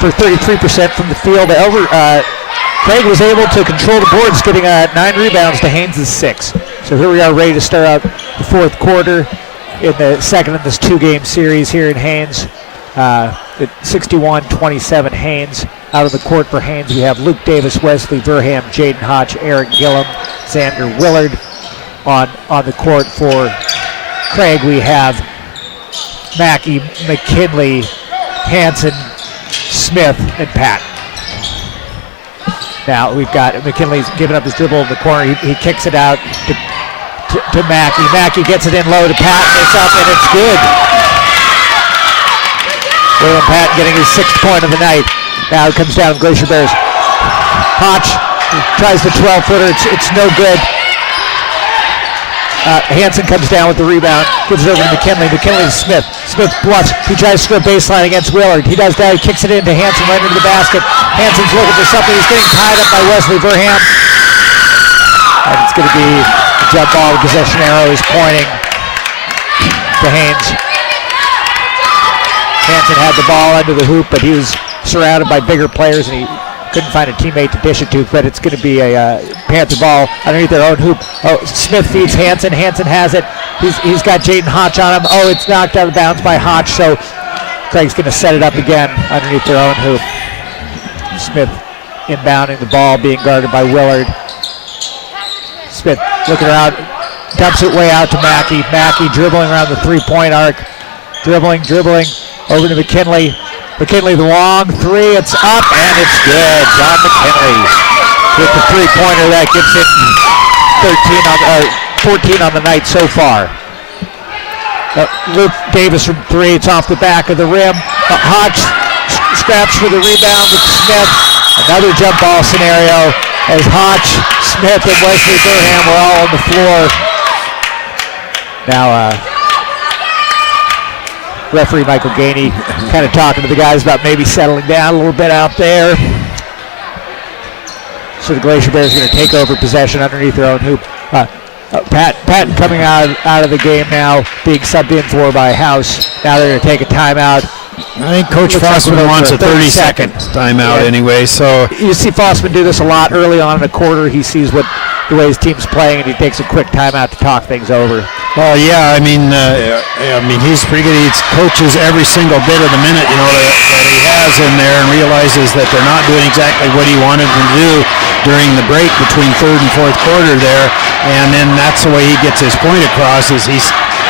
for 33% from the field. Craig was able to control the boards, getting 9 rebounds to Haines' 6. So here we are, ready to start out the fourth quarter in the second of this 2-game series here in Haines. 61-27 Haines. Out of the court for Haines, we have Luke Davis, Wesley Verham, Jaden Hotch, Eric Gillum, Xander Willard. On the court for Craig, we have Mackey, McKinley, Hanson, Smith, and Pat. Now we've got McKinley's giving up his dribble in the corner. He kicks it out to Mackey. Mackey gets it in low to Pat, and it's up, and it's good. William Patton getting his 6th point of the night. Now it comes down to Glacier Bears. Hotch tries the 12-footer. It's no good. Hanson comes down with the rebound. Gives it over to McKinley. McKinley to Smith. Smith bluffs. He tries to go baseline against Willard. He does that. He kicks it into Hanson right into the basket. Hanson's looking for something. He's getting tied up by Wesley Verham. And it's going to be a jump ball. The possession arrow is pointing to Haines. Hanson had the ball under the hoop, but he was surrounded by bigger players, and he couldn't find a teammate to dish it to, but it's going to be a Panther ball underneath their own hoop. Oh, Smith feeds Hanson. Hanson has it. He's got Jaden Hotch on him. Oh, it's knocked out of bounds by Hotch, so Craig's going to set it up again underneath their own hoop. Smith inbounding the ball, being guarded by Willard. Smith looking around, dumps it way out to Mackey. Mackey dribbling around the three-point arc. Dribbling. Over to McKinley. McKinley, the long three. It's up, and it's good. John McKinley with the three-pointer. That gives him 14 on the night so far. Luke Davis from 3. It's off the back of the rim. Hodge scraps for the rebound with Smith. Another jump ball scenario as Hodge, Smith, and Wesley Verham were all on the floor. Now, referee Michael Gainey kind of talking to the guys about maybe settling down a little bit out there. So the Glacier Bears are going to take over possession underneath their own hoop. Patton coming out of the game now, being subbed in for by House. Now they're going to take a timeout. I think Coach Fossman wants a 30-second timeout anyway. So you see Fossman do this a lot early on in the quarter. He sees the way his team's playing, and he takes a quick timeout to talk things over. Well, yeah, I mean, he's pretty good. He coaches every single bit of the minute, that he has in there, and realizes that they're not doing exactly what he wanted them to do during the break between third and fourth quarter there. And then that's the way he gets his point across, is he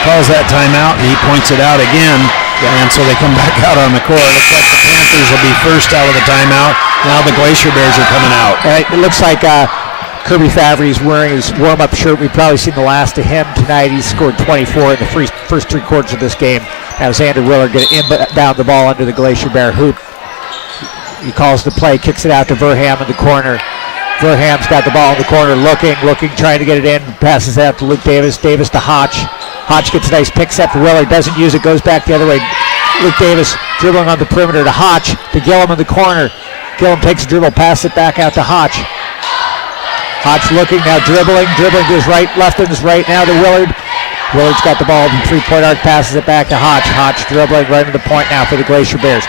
calls that timeout and he points it out again. And so they come back out on the court. Looks like the Panthers will be first out of the timeout. Now the Glacier Bears are coming out. It looks like Kirby Favre's wearing his warm-up shirt. We've probably seen the last of him tonight. He's scored 24 in the first 3 quarters of this game. Now Xander Willard going to inbound the ball under the Glacier Bear hoop. He calls the play, kicks it out to Verham in the corner. Verham's got the ball in the corner, looking, trying to get it in. Passes it out to Luke Davis. Davis to Hotch. Hotch gets a nice pick set for Willard. Doesn't use it, goes back the other way. Luke Davis dribbling on the perimeter to Hotch. To Gillum in the corner. Gillum takes a dribble, passes it back out to Hotch. Hotch looking, now dribbling to his right, left in his right, now to Willard. Willard's got the ball in the 3-point arc, passes it back to Hotch. Hotch dribbling right to the point now for the Glacier Bears.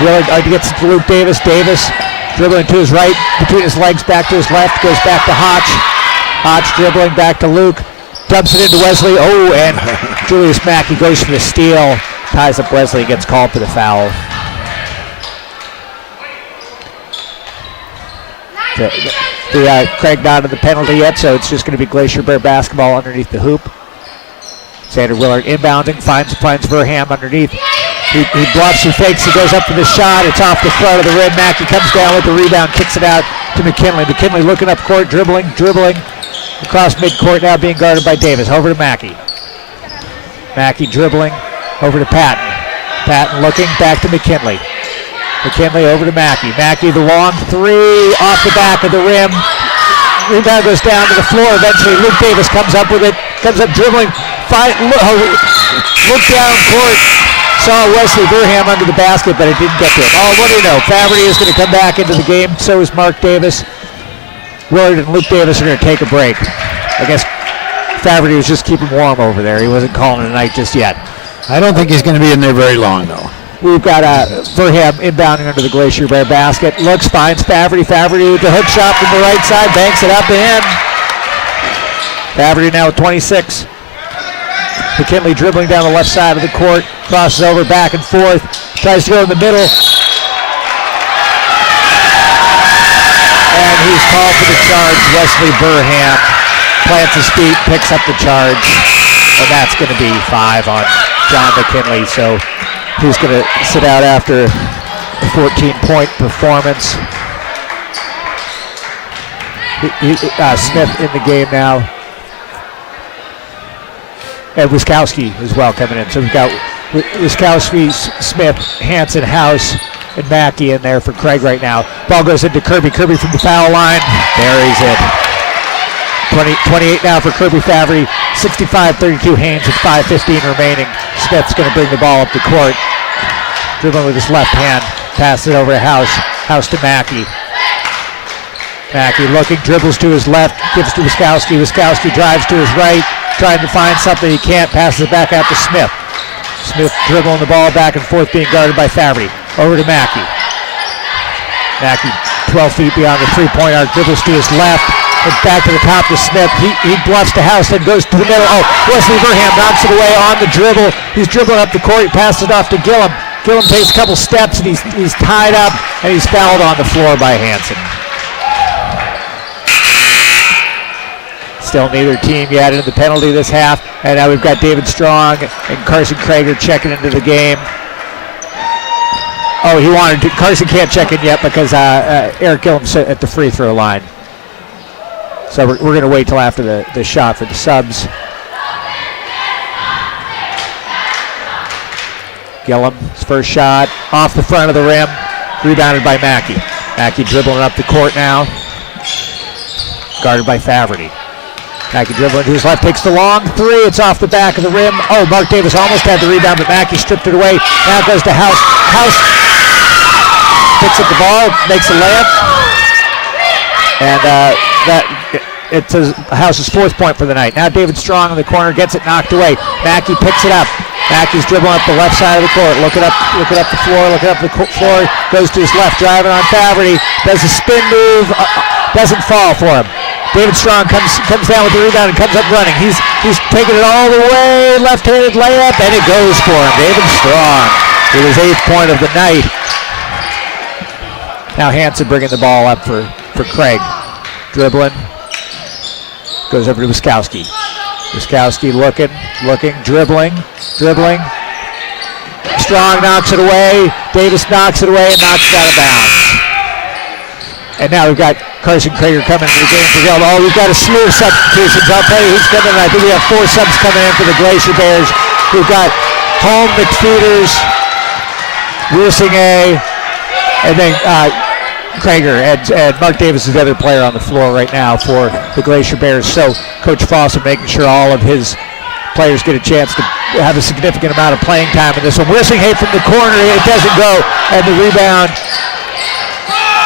Willard gets it to Luke Davis. Davis dribbling to his right, between his legs, back to his left, goes back to Hotch. Hotch dribbling back to Luke, dumps it into Wesley. Oh, and Julius Mackey goes for the steal, ties up Wesley, gets called for the foul. Craig not in the penalty yet, so it's just going to be Glacier Bear basketball underneath the hoop. Xander Willard inbounding, finds Verham underneath. He bluffs, he fakes, he goes up for the shot. It's off the front of the rim. Mackey comes down with the rebound, kicks it out to McKinley. McKinley looking up court, dribbling across midcourt, now being guarded by Davis. Over to Mackey. Mackey dribbling over to Patton. Patton looking back to McKinley. McKinley over to Mackey. Mackey the long 3 off the back of the rim. Rebound goes down to the floor. Eventually Luke Davis comes up with it. Comes up dribbling. Look down court. Saw Wesley Verham under the basket, but it didn't get to him. Oh, what do you know? Faverty is going to come back into the game. So is Mark Davis. Willard and Luke Davis are going to take a break. I guess Faverty was just keeping warm over there. He wasn't calling it a night just yet. I don't think he's going to be in there very long, though. We've got Verham inbounding under the Glacier Bear basket. Looks, finds Faverty. Faverty with the hook shot from the right side. Banks it up and in. Faverty now with 26. McKinley dribbling down the left side of the court. Crosses over, back and forth. Tries to go in the middle. And he's called for the charge. Wesley Verham plants his feet, picks up the charge. And that's going to be 5 on John McKinley. So he's going to sit out after a 14-point performance. Smith in the game now. And Wiskowski as well coming in. So we've got Wiskowski, Smith, Hansen, House, and Mackey in there for Craig right now. Ball goes into Kirby. Kirby from the foul line. Buries it. 28 now for Kirby Faverty. 65-32 Haines with 5:15 remaining. Smith's going to bring the ball up the court. Dribbling with his left hand. Passes it over to House. House to Mackey. Mackey looking, dribbles to his left, gives to Wiskowski. Wiskowski drives to his right, trying to find something he can't, passes it back out to Smith. Smith dribbling the ball back and forth, being guarded by Faverty. Over to Mackey. Mackey 12 feet beyond the 3-point arc, dribbles to his left, and back to the top to Smith. He bluffs to House, then goes to the middle. Oh, Wesley Verham knocks it away on the dribble. He's dribbling up the court, he passes it off to Gillum. Gillum takes a couple steps, and he's tied up, and he's fouled on the floor by Hansen. Still neither team yet into the penalty this half. And now we've got David Strong and Carson Krager checking into the game. Oh, he wanted to. Carson can't check in yet because Eric Gillum's at the free throw line. So we're going to wait till after the shot for the subs. Gillum's first shot off the front of the rim. Rebounded by Mackey. Mackey dribbling up the court now. Guarded by Faverty. Mackey dribbling to his left, takes the long 3. It's off the back of the rim. Oh, Mark Davis almost had the rebound, but Mackey stripped it away. Now it goes to House. House picks up the ball, makes a layup. And it's House's 4th point for the night. Now David Strong in the corner gets it knocked away. Mackey picks it up. Mackey's dribbling up the left side of the court. Looking up the floor. Goes to his left, driving on Faverty. Does a spin move. Doesn't fall for him. David Strong comes down with the rebound and comes up running. He's taking it all the way, left-handed layup, and it goes for him. David Strong with his 8th point of the night. Now Hansen bringing the ball up for Craig. Dribbling. Goes over to Wiskowski. Wiskowski looking, dribbling. Strong knocks it away. Davis knocks it away and knocks it out of bounds. And now we've got Carson Krager coming into the game for Guild. Oh, we've got a slew of substitutions. I'll tell you who's coming in. I think we have 4 subs coming in for the Glacier Bears. We've got Holm, McFeeters, Wilsinge, and then Krager. And Mark Davis is the other player on the floor right now for the Glacier Bears. So Coach Fossman making sure all of his players get a chance to have a significant amount of playing time in this one. Wilsinge from the corner, it doesn't go, and the rebound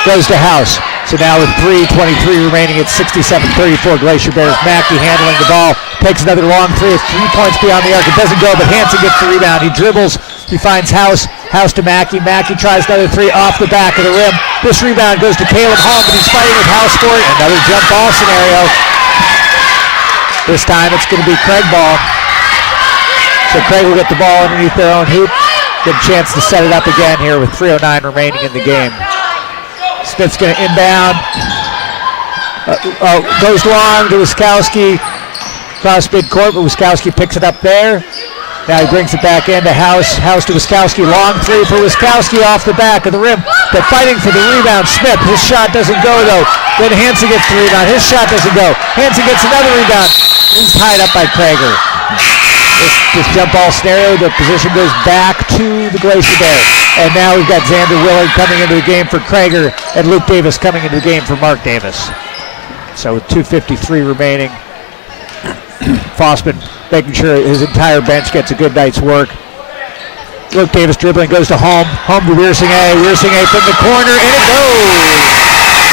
goes to House. So now with 3:23 remaining, it's 67-34 Glacier Bears. Mackey handling the ball, takes another long three. It's 3 points beyond the arc. It doesn't go, but Hansen gets the rebound. He dribbles, he finds House. House to Mackey. Mackey tries another three off the back of the rim. This rebound goes to Caleb Holm, but he's fighting with House for it. Another jump ball scenario. This time it's going to be Craig ball. So Craig will get the ball underneath their own hoop. Get a chance to set it up again here with 3:09 remaining in the game. Smith's going to inbound. Goes long to Wiskowski. Cross midcourt, but Wiskowski picks it up there. Now he brings it back into House. House to Wiskowski. Long three for Wiskowski off the back of the rim. They're fighting for the rebound. Smith, his shot doesn't go though. Then Hansen gets the rebound. His shot doesn't go. Hansen gets another rebound. He's tied up by Krager. This jump ball scenario, the position goes back to the Glacier Bears. And now we've got Xander Willard coming into the game for Krager and Luke Davis coming into the game for Mark Davis. So with 2:53 remaining, Fossman making sure his entire bench gets a good night's work. Luke Davis dribbling, goes to Holm. Holm to Weersinge. Weersinge from the corner, and it goes!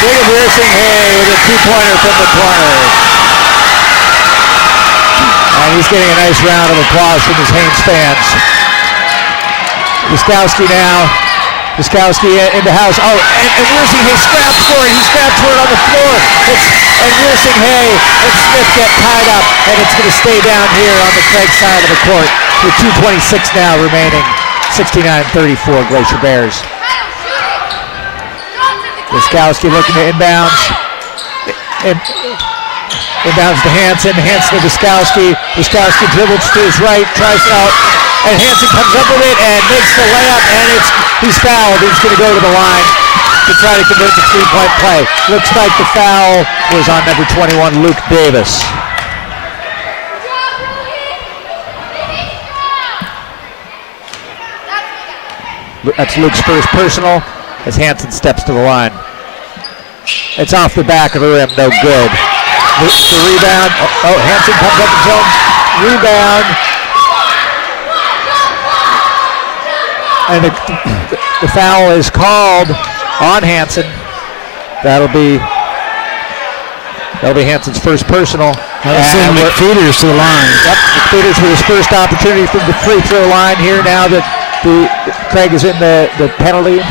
Jacob Weersinge with a 2-pointer from the corner. And he's getting a nice round of applause from his Haines fans. Wiskowski now. Wiskowski into House. Oh, and Weersinge scraps for it. He scraps for it on the floor. And Weersinge and Smith get tied up. And it's going to stay down here on the Craig side of the court with 2:26 now remaining. 69-34 Glacier Bears. Wiskowski looking to inbounds. Inbounds to Hansen. Hansen to Wiskowski. Wiskowski dribbles to his right, tries it out, and Hansen comes up with it and makes the layup, and he's fouled. He's going to go to the line to try to convert the 3-point play. Looks like the foul was on number 21, Luke Davis. That's Luke's first personal as Hansen steps to the line. It's off the back of the rim, no good. The rebound. Oh, Hansen comes up his own rebound. And the foul is called on Hansen. That'll be Hansen's first personal. Send McFeeters to the line. Yep, McFeeters with his first opportunity from the free throw line here now that Craig is in the penalty.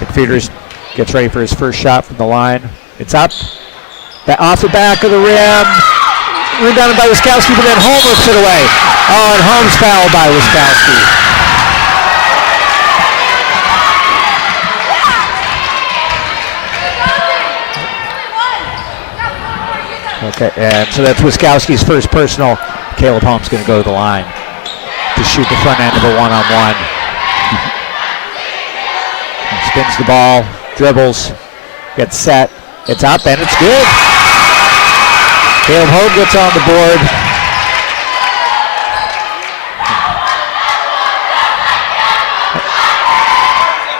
McFeeters gets ready for his first shot from the line. It's up. Off the back of the rim. Rebounded by Wiskowski, but then Holm rips it away. Oh, and Holm's fouled by Wiskowski. Okay, and so that's Wiskowski's first personal. Caleb Holm's going to go to the line to shoot the front end of a one-on-one. Spins the ball, dribbles, gets set. It's up and it's good. Caleb Holm gets on the board.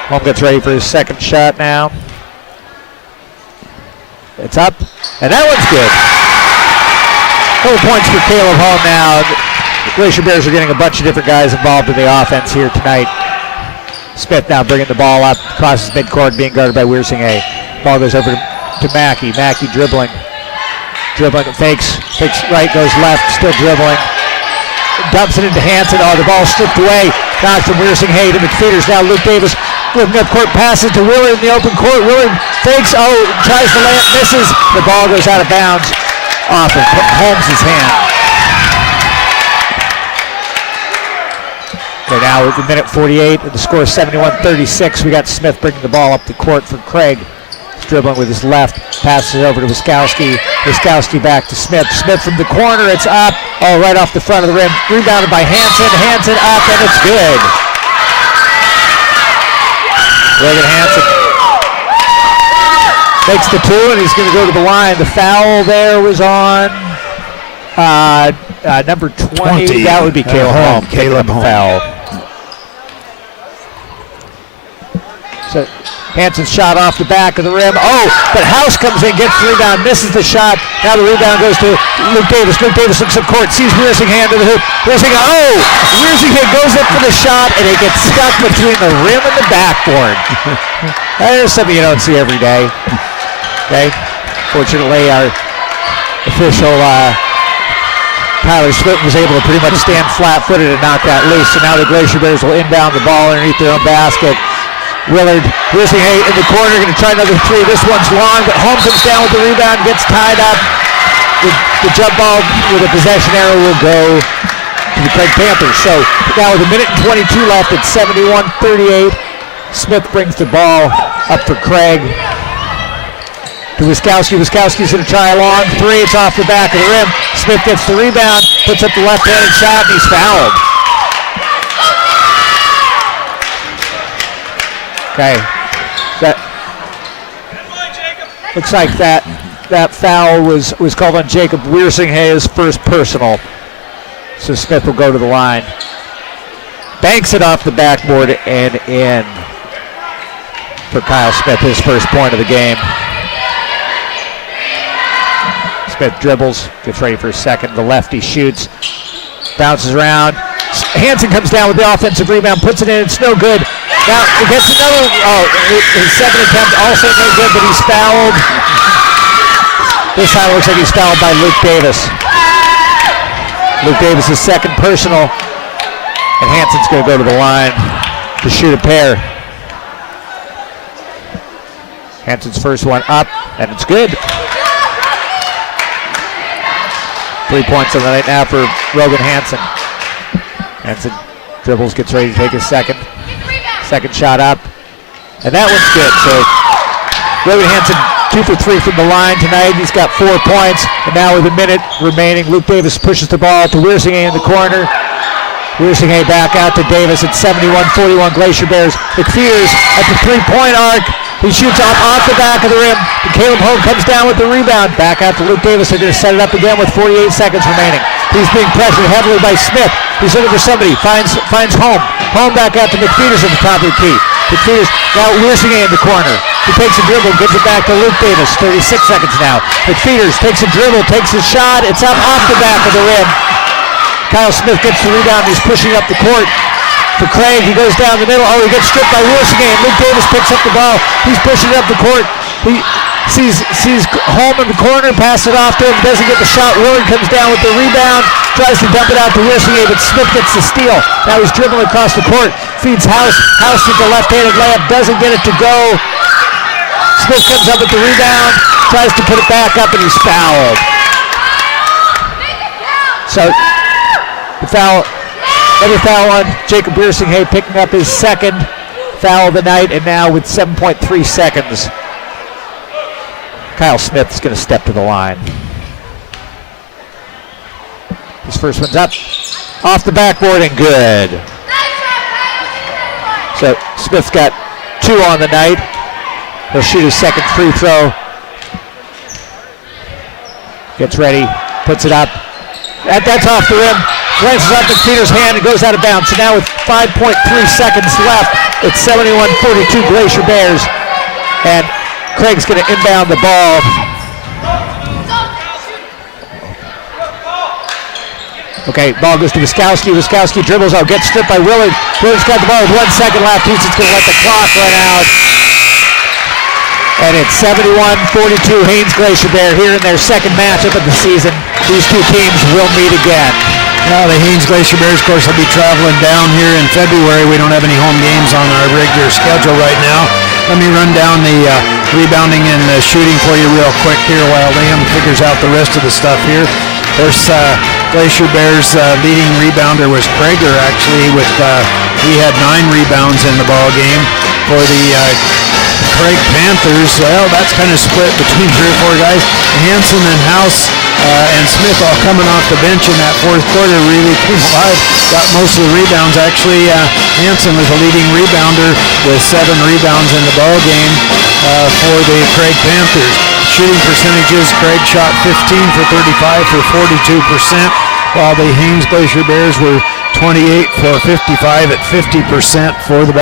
Holm gets ready for his second shot now. It's up, and that one's good. Couple points for Caleb Holm now. The Glacier Bears are getting a bunch of different guys involved in the offense here tonight. Smith now bringing the ball up, crosses midcourt, being guarded by Weersinge. Ball goes over to Mackey. Mackey dribbling, fakes right, goes left, still dribbling. Dumps it into Hansen. Oh, the ball stripped away. Knocked from Weersinge to McFeeters. Now Luke Davis looking up court, passes to Willard in the open court. Willard fakes, tries the layup, misses. The ball goes out of bounds off of Holmes' hand. Okay, now with the minute 48, the score is 71-36. We got Smith bringing the ball up the court for Craig. dribbling with his left, passes it over to Wiskowski. Wiskowski back to Smith. Smith from the corner, it's up. Oh, right off the front of the rim. Rebounded by Hansen. Hansen up, and it's good. Logan Hansen makes the two, and he's going to go to the line. The foul there was on number 20. That would be Caleb Holm. Caleb Holm. Foul. So Hansen's shot off the back of the rim. Oh, but House comes in, gets the rebound, misses the shot. Now the rebound goes to Luke Davis. Luke Davis looks up court, sees Wiersinghe into the hoop. Wiersinghe goes up for the shot, and it gets stuck between the rim and the backboard. That is something you don't see every day. Okay. Fortunately, our official Tyler Smith was able to pretty much stand flat-footed and knock that loose. So now the Glacier Bears will inbound the ball underneath their own basket. Willard, Wiersinghe in the corner, going to try another three. This one's long, but Holm comes down with the rebound, gets tied up. The jump ball with a possession arrow will go to the Craig Panthers. So now with 1:22 left, it's 71-38. Smith brings the ball up for Craig. To Wiskowski. Wiskowski's going to try a long three. It's off the back of the rim. Smith gets the rebound, puts up the left-handed shot, and he's fouled. Okay. That looks like that foul was called on Jacob Wiersinghe's first personal. So Smith will go to the line. Banks it off the backboard and in for Kyle Smith, his first point of the game. Smith dribbles, gets ready for a second. The lefty shoots, bounces around. Hansen comes down with the offensive rebound, puts it in. It's no good. Now he gets another. His second attempt also no good, but he's fouled. This time it looks like he's fouled by Luke Davis. Luke Davis' second personal, and Hansen's going to go to the line to shoot a pair. Hansen's first one up, and it's good. 3 points on the night now for Rogan Hansen. Hansen dribbles, gets ready to take his second shot up, and that one's good. So Rogan Hansen 2 for 3 from the line tonight. He's got 4 points, and now with a minute remaining, Luke Davis pushes the ball to Wiersinghe in the corner. Wiersinghe back out to Davis at 71-41 Glacier Bears. McPheeters at the three-point arc. He shoots off the back of the rim. And Caleb Holm comes down with the rebound. Back out to Luke Davis. They're going to set it up again with 48 seconds remaining. He's being pressured heavily by Smith. He's looking for somebody. Finds Holm. Holm back out to McPheeters at the top of the key. McPheeters now Wiersinghe in the corner. He takes a dribble, gives it back to Luke Davis. 36 seconds now. McPheeters takes a dribble, takes a shot. It's up off the back of the rim. Kyle Smith gets the rebound. He's pushing up the court. For Craig, he goes down the middle. Oh, he gets stripped by Wiersinghe. Luke Davis picks up the ball. He's pushing it up the court. He sees Holm in the corner, passes it off to him, doesn't get the shot. Willard comes down with the rebound, tries to dump it out to Wiersinghe, but Smith gets the steal. Now he's dribbling across the court, feeds House. House with the left-handed layup, doesn't get it to go. Smith comes up with the rebound, tries to put it back up, and he's fouled. So the foul. Another foul on Jacob Wiersinghe, picking up his second foul of the night, and now with 7.3 seconds, Kyle Smith is going to step to the line. His first one's up, off the backboard, and good. So Smith's got 2 on the night. He'll shoot his second free throw. Gets ready, puts it up. That's off the rim. Glances up McPheeters' hand and goes out of bounds. So now with 5.3 seconds left, it's 71-42 Glacier Bears. And Craig's going to inbound the ball. Okay, ball goes to Wiskowski. Wiskowski dribbles out, gets stripped by Willard. Willard's got the ball with 1 second left. Houston's going to let the clock run out. And it's 71-42 Haines Glacier Bear here in their second matchup of the season. These two teams will meet again. Now the Haines Glacier Bears, of course, will be traveling down here in February. We don't have any home games on our regular schedule right now. Let me run down the rebounding and shooting for you real quick here while Liam figures out the rest of the stuff here. Of course, Glacier Bears leading rebounder was Prager, actually, with he had 9 rebounds in the ball game. For the Craig Panthers, well, that's kind of split between 3 or 4 guys. Hanson and House and Smith all coming off the bench in that fourth quarter really came alive, got most of the rebounds. Actually, Hanson was the leading rebounder with 7 rebounds in the ball game for the Craig Panthers. Shooting percentages, Craig shot 15 for 35 for 42%, while the Haines Glacier Bears were 28 for 55 at 50% for the